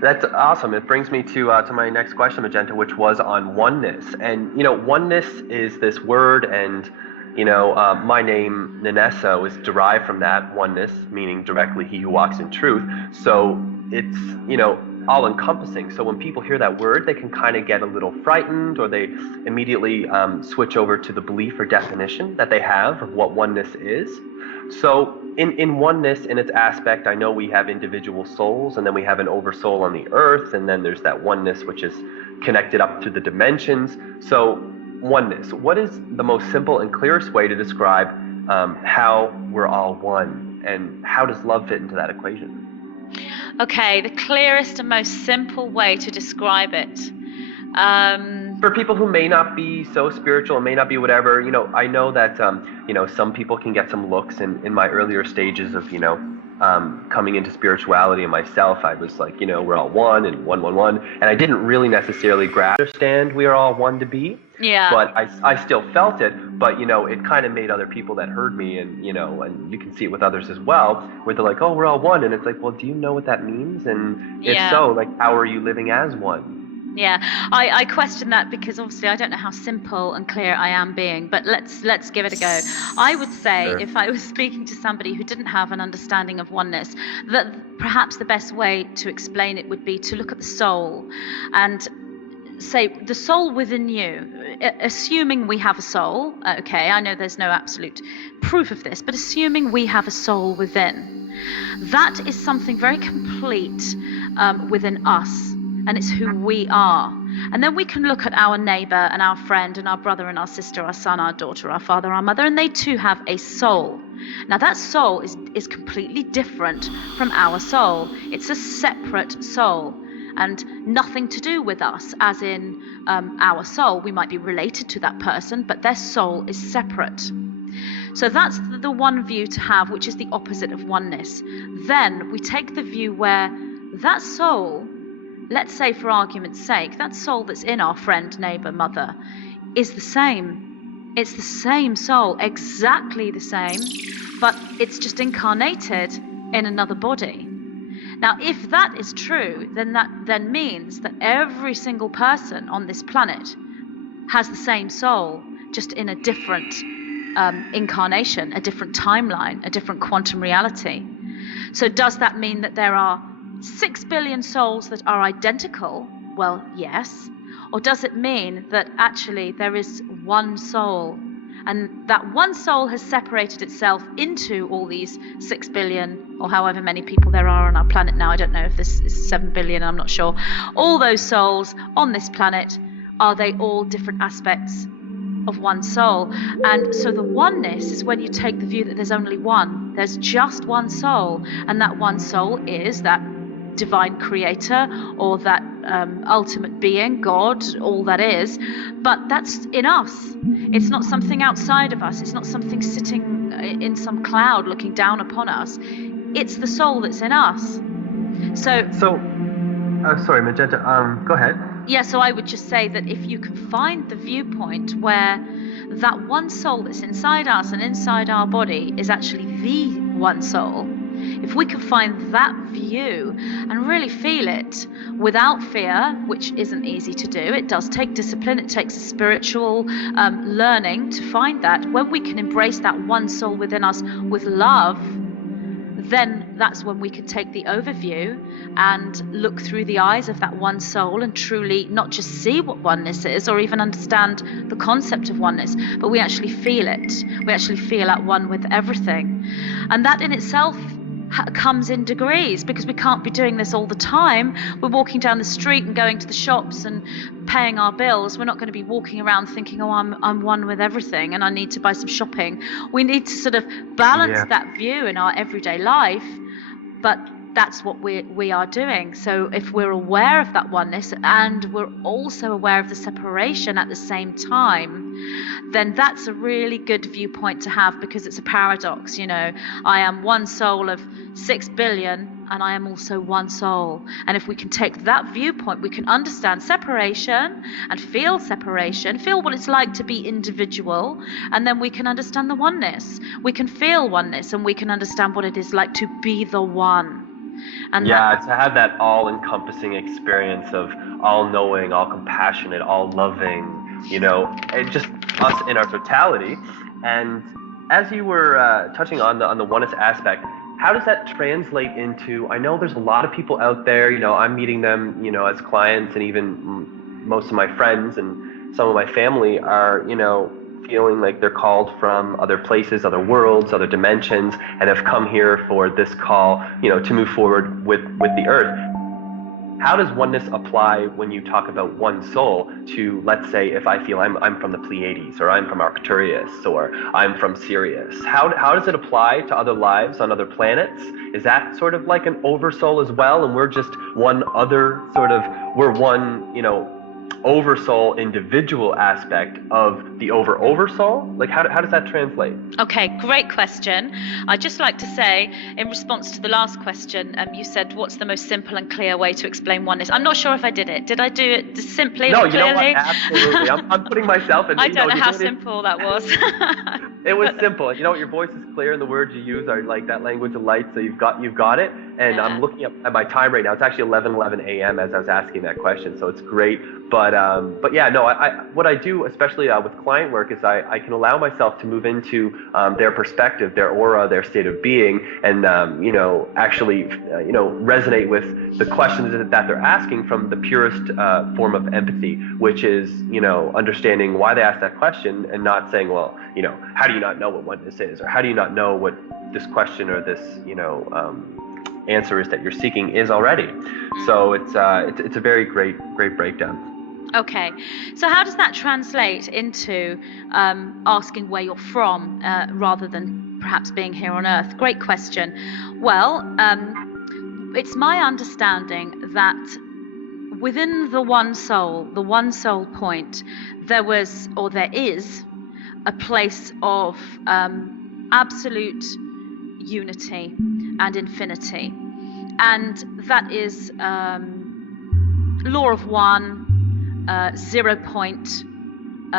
That's awesome. It brings me to my next question, Magenta, which was on oneness. And oneness is this word, and my name Nenesso is derived from that, oneness, meaning directly he who walks in truth. So it's all encompassing. So when people hear that word, they can kind of get a little frightened, or they immediately switch over to the belief or definition that they have of what oneness is. So in oneness, in its aspect, I know we have individual souls, and then we have an oversoul on the earth, and then there's that oneness which is connected up to the dimensions. So oneness, what is the most simple and clearest way to describe how we're all one, and how does love fit into that equation? Okay, the clearest and most simple way to describe it. For people who may not be so spiritual and may not be whatever, I know that, some people can get some looks in my earlier stages of, coming into spirituality and myself. I was like, we're all one and one, and I didn't really necessarily understand we are all one to be. Yeah. But I still felt it, but it kind of made other people that heard me, and and you can see it with others as well, where they're like, oh, we're all one, and it's like, well, do you know what that means? And if so, like, how are you living as one? Yeah, I question that because obviously I don't know how simple and clear I am being, but let's give it a go. I would say Sure. if I was speaking to somebody who didn't have an understanding of oneness, that perhaps the best way to explain it would be to look at the soul and say the soul within you, assuming we have a soul. Okay, I know there's no absolute proof of this, but assuming we have a soul within, that is something very complete within us, and it's who we are. And then we can look at our neighbor and our friend and our brother and our sister, our son, our daughter, our father, our mother, and they too have a soul. Now that soul is completely different from our soul. It's a separate soul and nothing to do with us, as in our soul. We might be related to that person, but their soul is separate. So that's the one view to have, which is the opposite of oneness. Then we take the view where that soul, let's say for argument's sake, that soul that's in our friend, neighbor, mother, is the same. It's the same soul, exactly the same, but it's just incarnated in another body. Now, if that is true, then that then means that every single person on this planet has the same soul, just in a different incarnation, a different timeline, a different quantum reality. So does that mean that there are 6 billion souls that are identical? Well, yes. Or does it mean that actually there is one soul, and that one soul has separated itself into all these 6 billion, or however many people there are on our planet now? I don't know if this is 7 billion, I'm not sure. All those souls on this planet, are they all different aspects of one soul? And so the oneness is when you take the view that there's only one. There's just one soul, and that one soul is that divine creator, or that ultimate being, God, all that is. But that's in us. It's not something outside of us. It's not something sitting in some cloud looking down upon us. It's the soul that's in us. So sorry, Magenta, go ahead. yeah, so I would just say that if you can find the viewpoint where that one soul that's inside us and inside our body is actually the one soul, if we can find that view and really feel it without fear, which isn't easy to do, it does take discipline, it takes a spiritual learning to find that. When we can embrace that one soul within us with love, then that's when we can take the overview and look through the eyes of that one soul and truly not just see what oneness is or even understand the concept of oneness, but we actually feel it. We actually feel at one with everything. And that in itself comes in degrees, because we can't be doing this all the time. We're walking down the street and going to the shops and paying our bills. We're not going to be walking around thinking, oh, I'm one with everything and I need to buy some shopping. We need to sort of balance that view in our everyday life, but that's what we are doing. So if we're aware of that oneness and we're also aware of the separation at the same time, then that's a really good viewpoint to have, because it's a paradox. You know, I am one soul of 6 billion and I am also one soul. And if we can take that viewpoint, we can understand separation and feel separation, feel what it's like to be individual, and then we can understand the oneness. We can feel oneness and we can understand what it is like to be the one. And to have that all-encompassing experience of all-knowing, all-compassionate, all-loving, you know, and just us in our totality. And as you were touching on the oneness aspect, how does that translate into, I know there's a lot of people out there, you know, I'm meeting them, you know, as clients, and even most of my friends and some of my family are, you know, feeling like they're called from other places, other worlds, other dimensions, and have come here for this call, you know, to move forward with the earth. How does oneness apply when you talk about one soul to, let's say, if I feel I'm from the Pleiades, or I'm from Arcturus, or I'm from Sirius? How does it apply to other lives on other planets? Is that sort of like an oversoul as well, and we're just one other sort of, we're one, you know, oversoul individual aspect of the oversoul? Like how does that translate? Okay, great question. I'd just like to say, in response to the last question, you said what's the most simple and clear way to explain oneness. I'm not sure if I did it. Did I do it simply or clearly? No, you know what? Absolutely. I'm putting myself in. I don't know how simple that was. It was simple. You know what? Your voice is clear and the words you use are like that language of light, so you've got it. and I'm looking at my time right now. It's actually 11:11 a.m. as I was asking that question, so it's great. But yeah, no, what I do, especially with client work, is I can allow myself to move into their perspective, their aura, their state of being, and actually resonate with the questions that they're asking from the purest form of empathy, which is understanding why they asked that question and not saying, well, how do you not know what oneness is, or how do you not know what this question or this answer is that you're seeking is already. So it's a very great breakdown. Okay, so how does that translate into asking where you're from rather than perhaps being here on Earth? Great question. Well, it's my understanding that within the one soul point, there is a place of absolute unity and infinity, and that is law of one, 0 point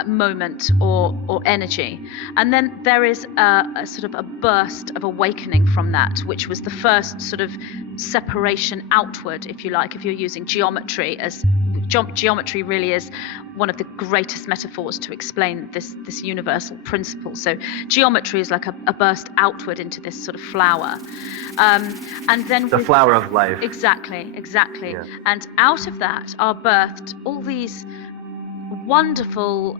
moment or energy, and then there is a sort of a burst of awakening from that, which was the first sort of separation outward, if you like, if you're using geometry. As geometry really is one of the greatest metaphors to explain this universal principle. So geometry is like a burst outward into this sort of flower, and then the flower of life. Exactly. Yeah. And out of that are birthed all these wonderful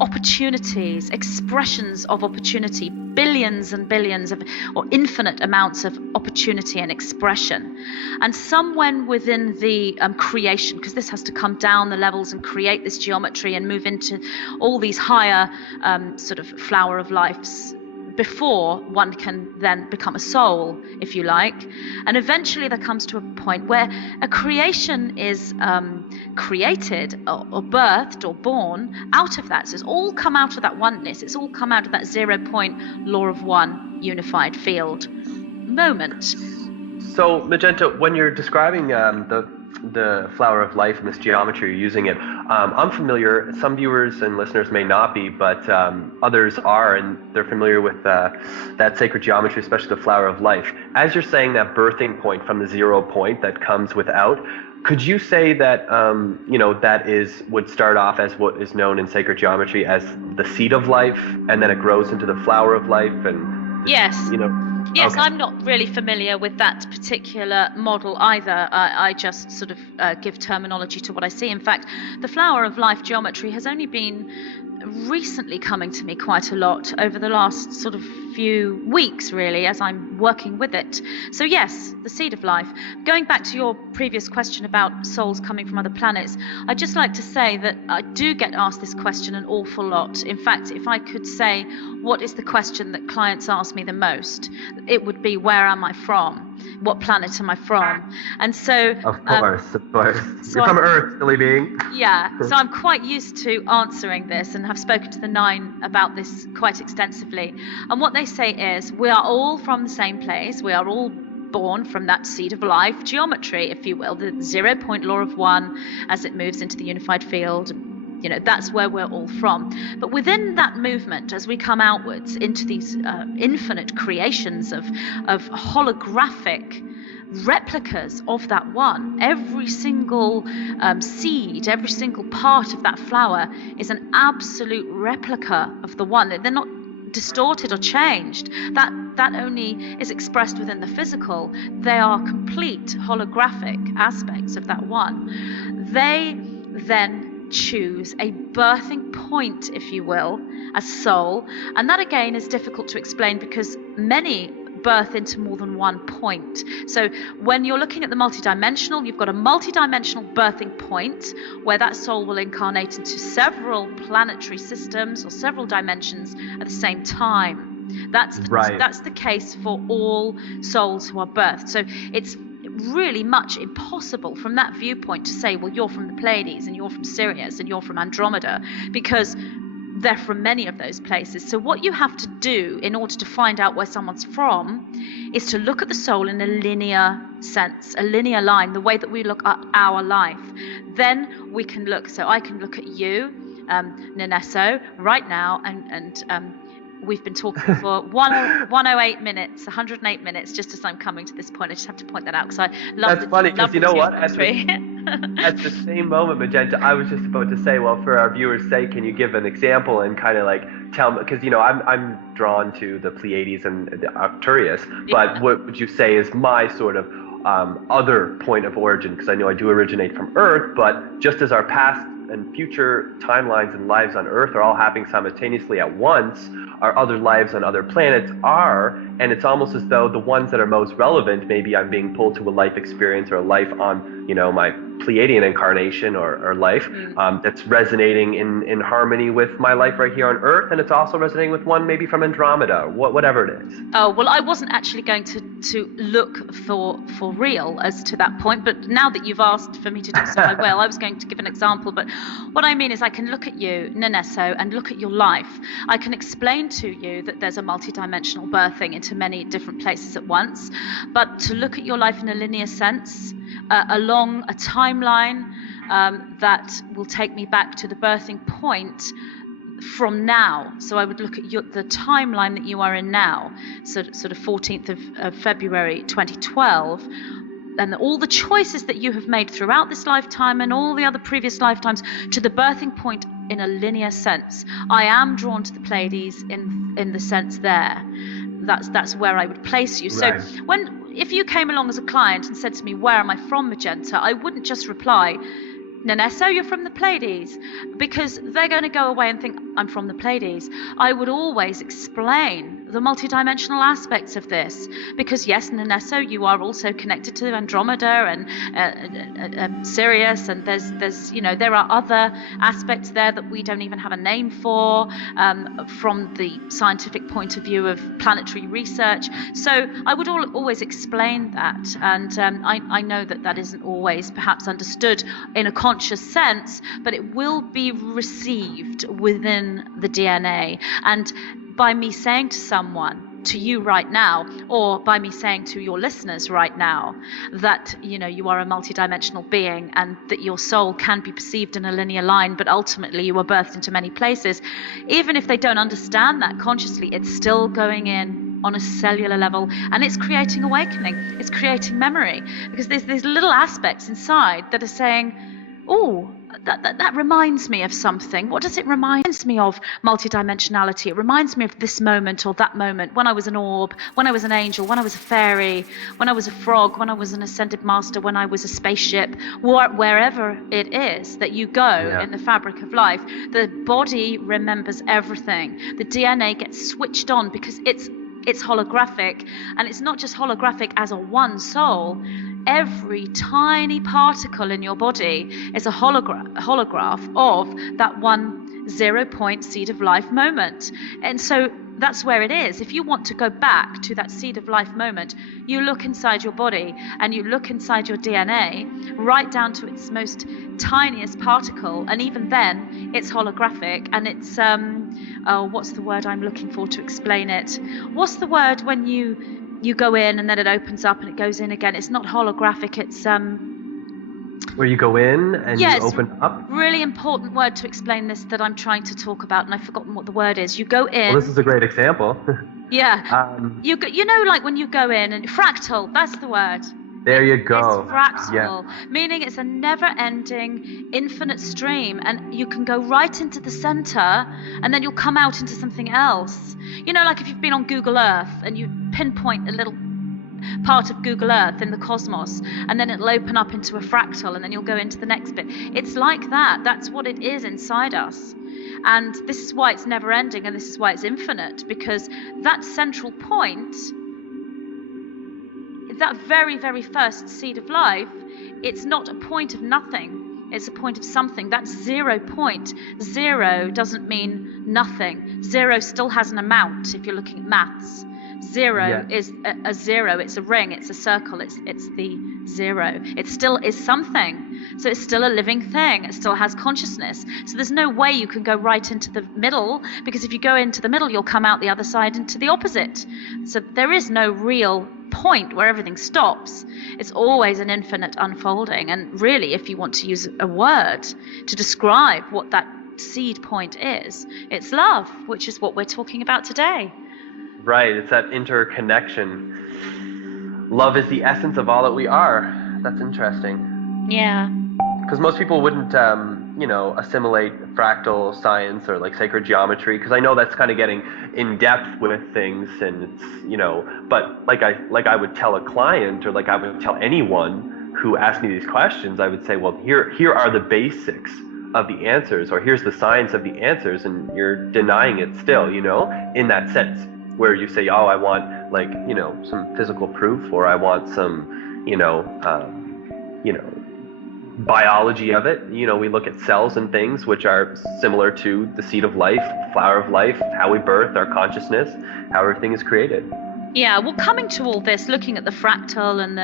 opportunities, expressions of opportunity, billions and billions of, or infinite amounts of opportunity and expression. And somewhere within the creation, because this has to come down the levels and create this geometry and move into all these higher sort of flower of lives before one can then become a soul, if you like. And eventually there comes to a point where a creation is created or birthed or born out of that. So it's all come out of that oneness. It's all come out of that 0 point law of one unified field moment. So Magenta, when you're describing the flower of life and this geometry, you're using it, I'm familiar. Some viewers and listeners may not be, but others are, and they're familiar with that sacred geometry, especially the flower of life. As you're saying that birthing point from the 0 point that comes without, could you say that that would start off as what is known in sacred geometry as the seed of life, and then it grows into the flower of life, and yes. Yes, Okay. I'm not really familiar with that particular model either. I just sort of give terminology to what I see. In fact, the flower of life geometry has only been recently coming to me quite a lot over the last sort of few weeks, really, as I'm working with it. So yes, the seed of life. Going back to your previous question about souls coming from other planets, I'd just like to say that I do get asked this question an awful lot. In fact, if I could say what is the question that clients ask me the most, it would be, where am I from? What planet am I from? And so Of course. So You're from Earth, silly being. yeah, so I'm quite used to answering this and have spoken to the 9 about this quite extensively. And what they say is, we are all from the same place. We are all born from that seed of life geometry, if you will, the 0 point law of one as it moves into the unified field. That's where we're all from. But within that movement, as we come outwards into these infinite creations of holographic replicas of that one, every single seed, every single part of that flower is an absolute replica of the one. They're not distorted or changed. That only is expressed within the physical. They are complete holographic aspects of that one. They then choose a birthing point, if you will, as soul, and that again is difficult to explain because many birth into more than one point. So when you're looking at the multidimensional, you've got a multidimensional birthing point where that soul will incarnate into several planetary systems or several dimensions at the same time. That's the case for all souls who are birthed. So it's really much impossible from that viewpoint to say, well, you're from the Pleiades and you're from Sirius and you're from Andromeda, because they're from many of those places. So what you have to do in order to find out where someone's from is to look at the soul in a linear sense, a linear line, the way that we look at our life. Then we can look, so I can look at you, Nenesso, right now, and We've been talking for 108 minutes, 108 minutes, just as I'm coming to this point. I just have to point that out because I love That's funny, because you know what? At at the same moment, Magenta, I was just about to say, well, for our viewers' sake, can you give an example and kind of like tell me, because, you know, I'm drawn to the Pleiades and the Arcturus, but what would you say is my sort of other point of origin? Because I know I do originate from Earth, but just as our past and future timelines and lives on Earth are all happening simultaneously at once, our other lives on other planets are, and it's almost as though the ones that are most relevant, maybe I'm being pulled to a life experience or a life on, you know, my Pleiadian incarnation or life that's resonating in harmony with my life right here on Earth, and it's also resonating with one maybe from Andromeda, or whatever it is. Oh, well, I wasn't actually going to look for real as to that point, but now that you've asked for me to do so, I will. I was going to give an example, but what I mean is I can look at you, Nenesso, and look at your life. I can explain to you that there's a multidimensional birthing into many different places at once, but to look at your life in a linear sense, along a timeline that will take me back to the birthing point from now. So I would look at the timeline that you are in now, so sort of 14th of February 2012, and all the choices that you have made throughout this lifetime and all the other previous lifetimes to the birthing point in a linear sense. I am drawn to the Pleiades in the sense there. That's where I would place you. Right. So if you came along as a client and said to me, where am I from, Magenta? I wouldn't just reply, Nenesso, you're from the Pleiades, because they're going to go away and think, I'm from the Pleiades. I would always explain the multidimensional aspects of this, because yes, Nenesso, you are also connected to Andromeda and Sirius, and there's you know, there are other aspects there that we don't even have a name for from the scientific point of view of planetary research. So I would always explain that, and I know that isn't always perhaps understood in a conscious sense, but it will be received within the DNA. And by me saying to someone, to you right now, or by me saying to your listeners right now, that, you know, you are a multidimensional being and that your soul can be perceived in a linear line, but ultimately you are birthed into many places, even if they don't understand that consciously, it's still going in on a cellular level, and it's creating awakening, it's creating memory, because there's these little aspects inside that are saying, oh, that reminds me of something. What does it remind me of? Multidimensionality. It reminds me of this moment or that moment, when I was an orb, when I was an angel, when I was a fairy, when I was a frog, when I was an ascended master, when I was a spaceship, wherever it is that you go in the fabric of life. The body remembers everything. The DNA gets switched on because it's holographic, and it's not just holographic as a one soul. Every tiny particle in your body is a holograph of that one 0 point seed of life moment. And so that's where it is. If you want to go back to that seed of life moment, you look inside your body and you look inside your DNA, right down to its most tiniest particle, and even then it's holographic, and it's what's the word I'm looking for to explain it? What's the word when you go in and then it opens up and it goes in again? It's not holographic, it's where you go in and you open up. Really important word to explain this that I'm trying to talk about, and I've forgotten what the word is. You go in. Well, this is a great example. Yeah. You know, like when you go in and fractal, that's the word. There you go. It's fractal, meaning it's a never-ending, infinite stream, and you can go right into the center, and then you'll come out into something else. You know, like if you've been on Google Earth and you pinpoint a little part of Google Earth in the cosmos, and then it'll open up into a fractal, and then you'll go into the next bit. It's like that. That's what it is inside us. And this is why it's never-ending, and this is why it's infinite, because that central point, that very, very first seed of life, it's not a point of nothing, it's a point of something. That's 0 point. 0 doesn't mean nothing. 0 still has an amount if you're looking at maths. 0 is a 0, it's a ring, it's a circle, it's the 0. It still is something. So it's still a living thing, it still has consciousness. So there's no way you can go right into the middle, because if you go into the middle, you'll come out the other side into the opposite. So there is no real point where everything stops. It's always an infinite unfolding. And really, if you want to use a word to describe what that seed point is. It's love, which is what we're talking about today. Right, it's that interconnection. Love is the essence of all that we are. That's interesting. Yeah. Because most people wouldn't, assimilate fractal science or like sacred geometry, because I know that's kind of getting in depth with things, and it's, but like I would tell a client, or like I would tell anyone who asked me these questions, I would say, well, here are the basics of the answers, or here's the science of the answers, and you're denying it still, in that sense, where you say, oh, I want like, some physical proof, or I want some, biology of it. We look at cells and things which are similar to the seed of life, flower of life, how we birth, our consciousness, how everything is created. Yeah, well, coming to all this, looking at the fractal and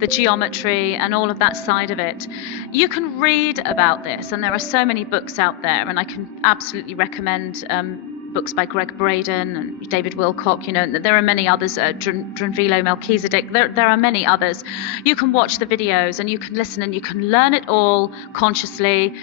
the geometry and all of that side of it, you can read about this, and there are so many books out there, and I can absolutely recommend books by Greg Braden and David Wilcock. There are many others, Dranvilo Melchizedek. There are many others. You can watch the videos, and you can listen, and you can learn it all consciously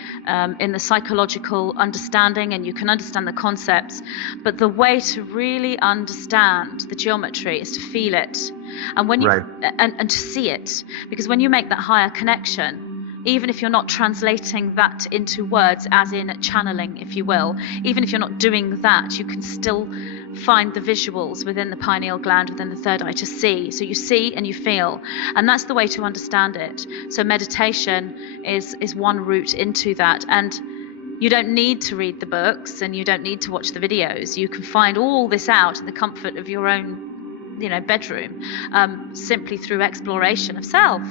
in the psychological understanding, and you can understand the concepts. But the way to really understand the geometry is to feel it, and when you and to see it, because when you make that higher connection, even if you're not translating that into words, as in channeling, if you will, even if you're not doing that, you can still find the visuals within the pineal gland, within the third eye, to see. So you see and you feel, and that's the way to understand it. So meditation is one route into that, and you don't need to read the books, and you don't need to watch the videos. You can find all this out in the comfort of your own bedroom, simply through exploration of self.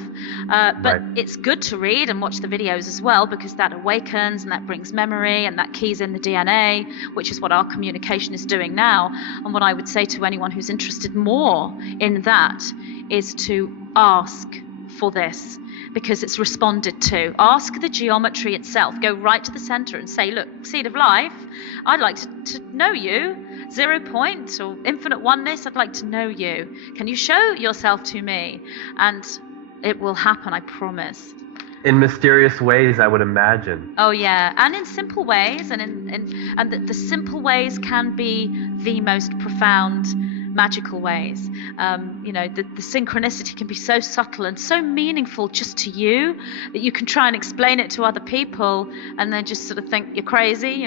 But it's good to read and watch the videos as well, because that awakens, and that brings memory, and that keys in the DNA, which is what our communication is doing now. And what I would say to anyone who's interested more in that is to ask for this, because it's responded to. Ask the geometry itself. Go right to the center and say, look, seed of life, I'd like to know you. 0 point or infinite oneness, I'd like to know you. Can you show yourself to me? And it will happen, I promise. In mysterious ways, I would imagine. Oh yeah, and in simple ways, and the simple ways can be the most profound, magical ways. The synchronicity can be so subtle and so meaningful just to you, that you can try and explain it to other people, and then just sort of think you're crazy.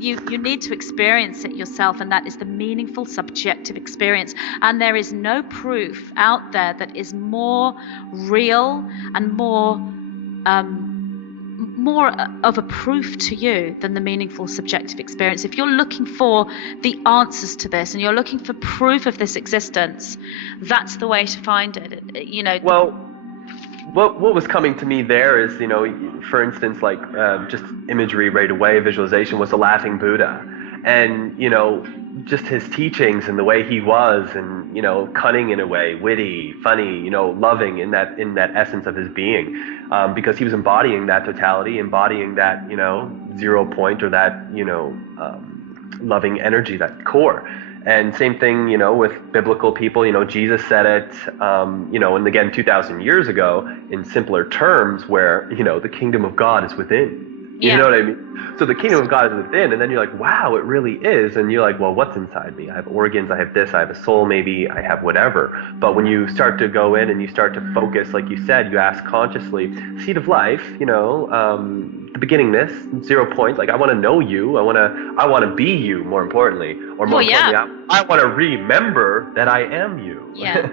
You need to experience it yourself, and that is the meaningful subjective experience. And there is no proof out there that is more real and more of a proof to you than the meaningful subjective experience. If you're looking for the answers to this, and you're looking for proof of this existence, that's the way to find it. Well, what was coming to me there is, for instance, like just imagery right away, visualization, was the laughing Buddha. And, just his teachings and the way he was, and, cunning in a way, witty, funny, loving in that essence of his being, because he was embodying that totality, embodying that, 0 point, or that, loving energy, that core. And same thing, with biblical people, Jesus said it, and again, 2,000 years ago, in simpler terms, where, the kingdom of God is within. You know what I mean? So the kingdom of God is within, and then you're like, wow, it really is. And you're like, well, what's inside me? I have organs, I have this, I have a soul, maybe I have whatever. But when you start to go in and you start to focus, like you said, you ask consciously, seed of life, the beginningness, 0 point, like I want to know you, I want to be you, more importantly, or more importantly, I want to remember that I am you. Yeah.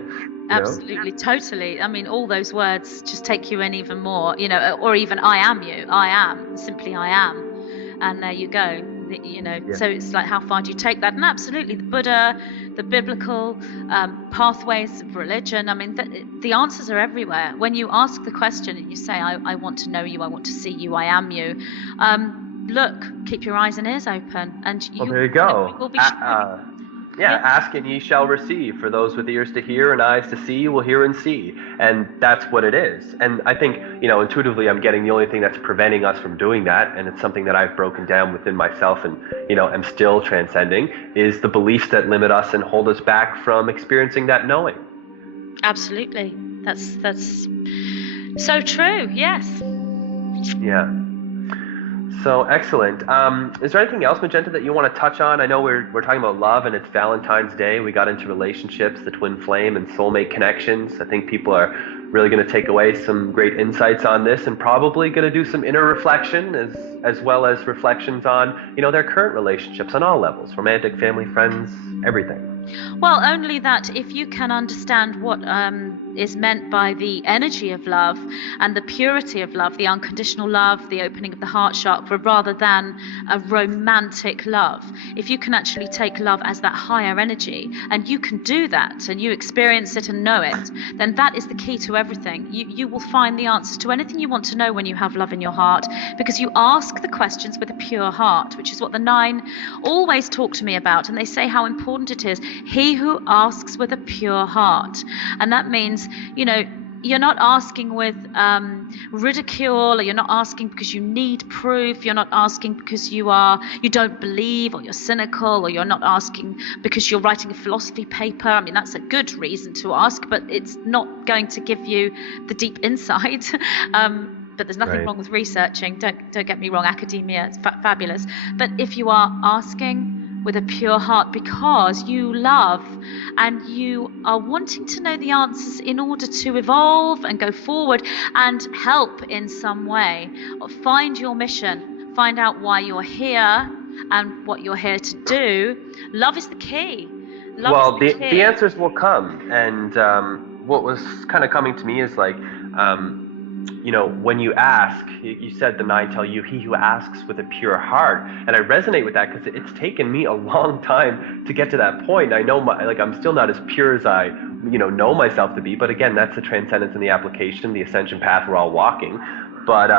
Absolutely, totally. I mean, all those words just take you in even more, or even I am you, I am, simply I am. And there you go, So it's like, how far do you take that? And absolutely, the Buddha, the biblical pathways of religion, I mean, the answers are everywhere. When you ask the question and you say, I want to know you, I want to see you, I am you, look, keep your eyes and ears open, and there you go. Will be ask and ye shall receive. For those with ears to hear and eyes to see, you will hear and see. And that's what it is. And I think, intuitively, I'm getting the only thing that's preventing us from doing that, and it's something that I've broken down within myself and, am still transcending, is the beliefs that limit us and hold us back from experiencing that knowing. Absolutely. That's so true. Yes. Yeah. So excellent. Is there anything else, Magenta, that you want to touch on? I know we're talking about love, and it's Valentine's Day. We got into relationships, the twin flame, and soulmate connections. I think people are really going to take away some great insights on this, and probably going to do some inner reflection as well as reflections on their current relationships on all levels, romantic, family, friends, everything. Well, only that if you can understand what is meant by the energy of love and the purity of love, the unconditional love, the opening of the heart chakra, rather than a romantic love. If you can actually take love as that higher energy, and you can do that, and you experience it and know it, then that is the key to everything. You will find the answers to anything you want to know when you have love in your heart, because you ask the questions with a pure heart, which is what the 9 always talk to me about, and they say how important it is. He who asks with a pure heart. And that means, you're not asking with ridicule, or you're not asking because you need proof. You're not asking because you don't believe, or you're cynical, or you're not asking because you're writing a philosophy paper. I mean, that's a good reason to ask, but it's not going to give you the deep insight. But there's nothing wrong with researching. Don't get me wrong. Academia is fabulous. But if you are asking with a pure heart because you love and you are wanting to know the answers in order to evolve and go forward and help in some way, or find your mission, find out why you're here and what you're here to do, love is the key. The answers will come. And what was kind of coming to me is like, when you ask, you said the 9 tell you, he who asks with a pure heart. And I resonate with that because it's taken me a long time to get to that point. I know I'm still not as pure as I, know myself to be. But again, that's the transcendence and the application, the ascension path we're all walking. But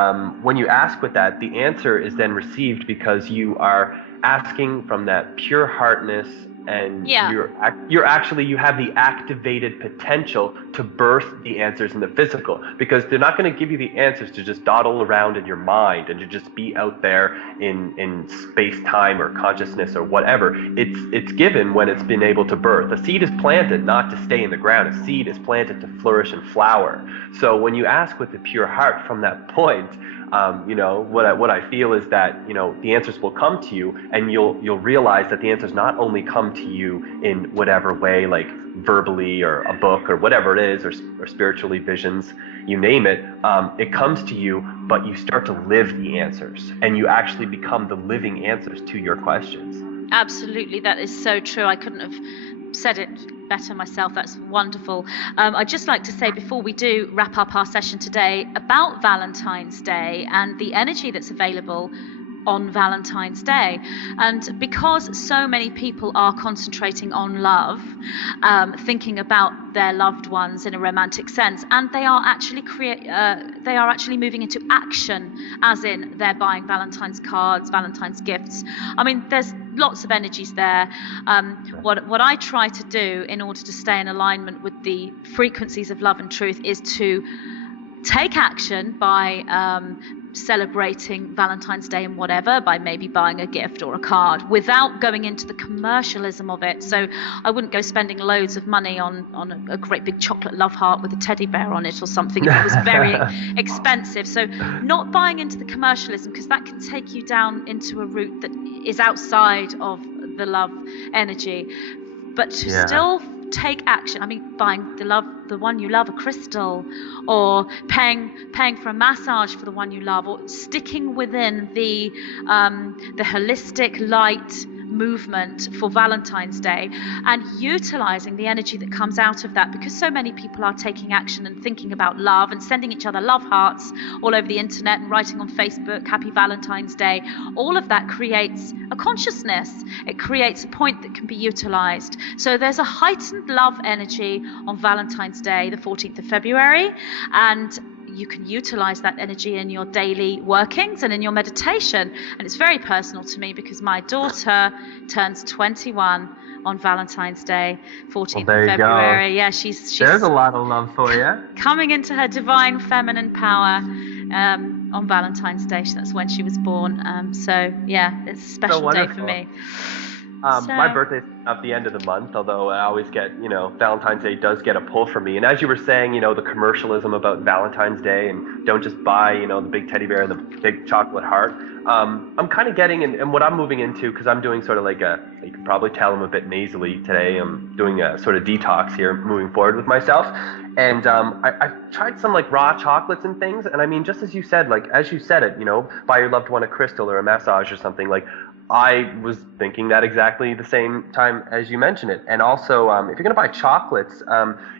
when you ask with that, the answer is then received because you are asking from that pure heartness, and you have the activated potential to birth the answers in the physical, because they're not going to give you the answers to just dawdle around in your mind and to just be out there in space, time, or consciousness or whatever. It's given when it's been able to birth. A seed is planted not to stay in the ground. A seed is planted to flourish and flower. So when you ask with the pure heart from that point, what I feel is that the answers will come to you, and you'll realize that the answers not only come to you in whatever way, like verbally or a book or whatever it is, or spiritually, visions, you name it. It comes to you, but you start to live the answers, and you actually become the living answers to your questions. Absolutely, that is so true. I couldn't have said it better myself. That's wonderful. I'd just like to say, before we do wrap up our session today, about Valentine's Day and the energy that's available on Valentine's Day. And because so many people are concentrating on love, thinking about their loved ones in a romantic sense, and they are actually moving into action, as in they're buying Valentine's cards, Valentine's gifts. I mean, there's lots of energies there. What I try to do in order to stay in alignment with the frequencies of love and truth is to take action by celebrating Valentine's Day and whatever, by maybe buying a gift or a card, without going into the commercialism of it. So I wouldn't go spending loads of money on a great big chocolate love heart with a teddy bear on it or something if it was very expensive. So not buying into the commercialism, because that can take you down into a route that is outside of the love energy. But to still take action. I mean, buying the one you love a crystal, or paying for a massage for the one you love, or sticking within the holistic light movement for Valentine's Day, and utilizing the energy that comes out of that, because so many people are taking action and thinking about love and sending each other love hearts all over the internet and writing on Facebook, Happy Valentine's Day. All of that creates a consciousness. It creates a point that can be utilized. So there's a heightened love energy on Valentine's Day, the 14th of February, and you can utilize that energy in your daily workings and in your meditation. And it's very personal to me because my daughter turns 21 on Valentine's Day, 14th of February. Yeah, she's there's a lot of love for you. Coming into her divine feminine power on Valentine's Day. That's when she was born. So yeah, it's a special day for me. My birthday's at the end of the month, although I always get, Valentine's Day does get a pull for me. And as you were saying, the commercialism about Valentine's Day and don't just buy, the big teddy bear and the big chocolate heart. I'm kind of getting, and what I'm moving into, because I'm doing sort of like you can probably tell I'm a bit nasally today. I'm doing a sort of detox here, moving forward with myself. And I've tried some like raw chocolates and things. And I mean, just as you said, buy your loved one a crystal or a massage or something. Like, I was thinking that exactly the same time as you mentioned it. And also, if you're going to buy chocolates,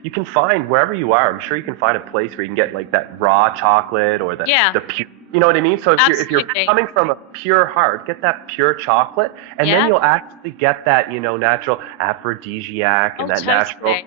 you can find wherever you are, I'm sure you can find a place where you can get like that raw chocolate or the pure, you know what I mean? So if you're coming from a pure heart, get that pure chocolate, and then you'll actually get that, natural aphrodisiac and that natural,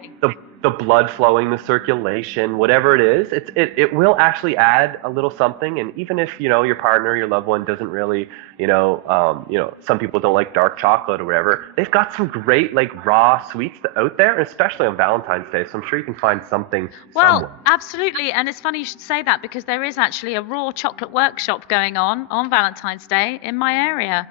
the blood flowing, the circulation, whatever it is, it will actually add a little something. And even if, your partner, your loved one doesn't really, some people don't like dark chocolate or whatever, they've got some great like raw sweets out there, especially on Valentine's Day. So I'm sure you can find something somewhere. Absolutely. And it's funny you should say that, because there is actually a raw chocolate workshop going on Valentine's Day in my area.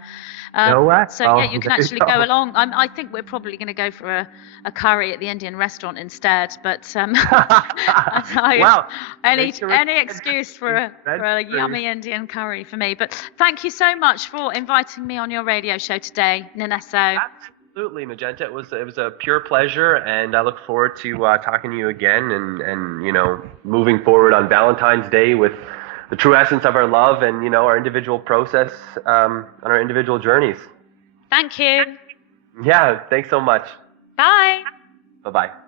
No way. So you can actually go along. I think we're probably going to go for a curry at the Indian restaurant instead. But wow. Any excuse for a yummy Indian curry for me. But thank you so much for inviting me on your radio show today, Nenesso. Absolutely, Magenta. It was a pure pleasure, and I look forward to talking to you again and moving forward on Valentine's Day with the true essence of our love and, our individual process on our individual journeys. Thank you. Yeah, thanks so much. Bye. Bye-bye.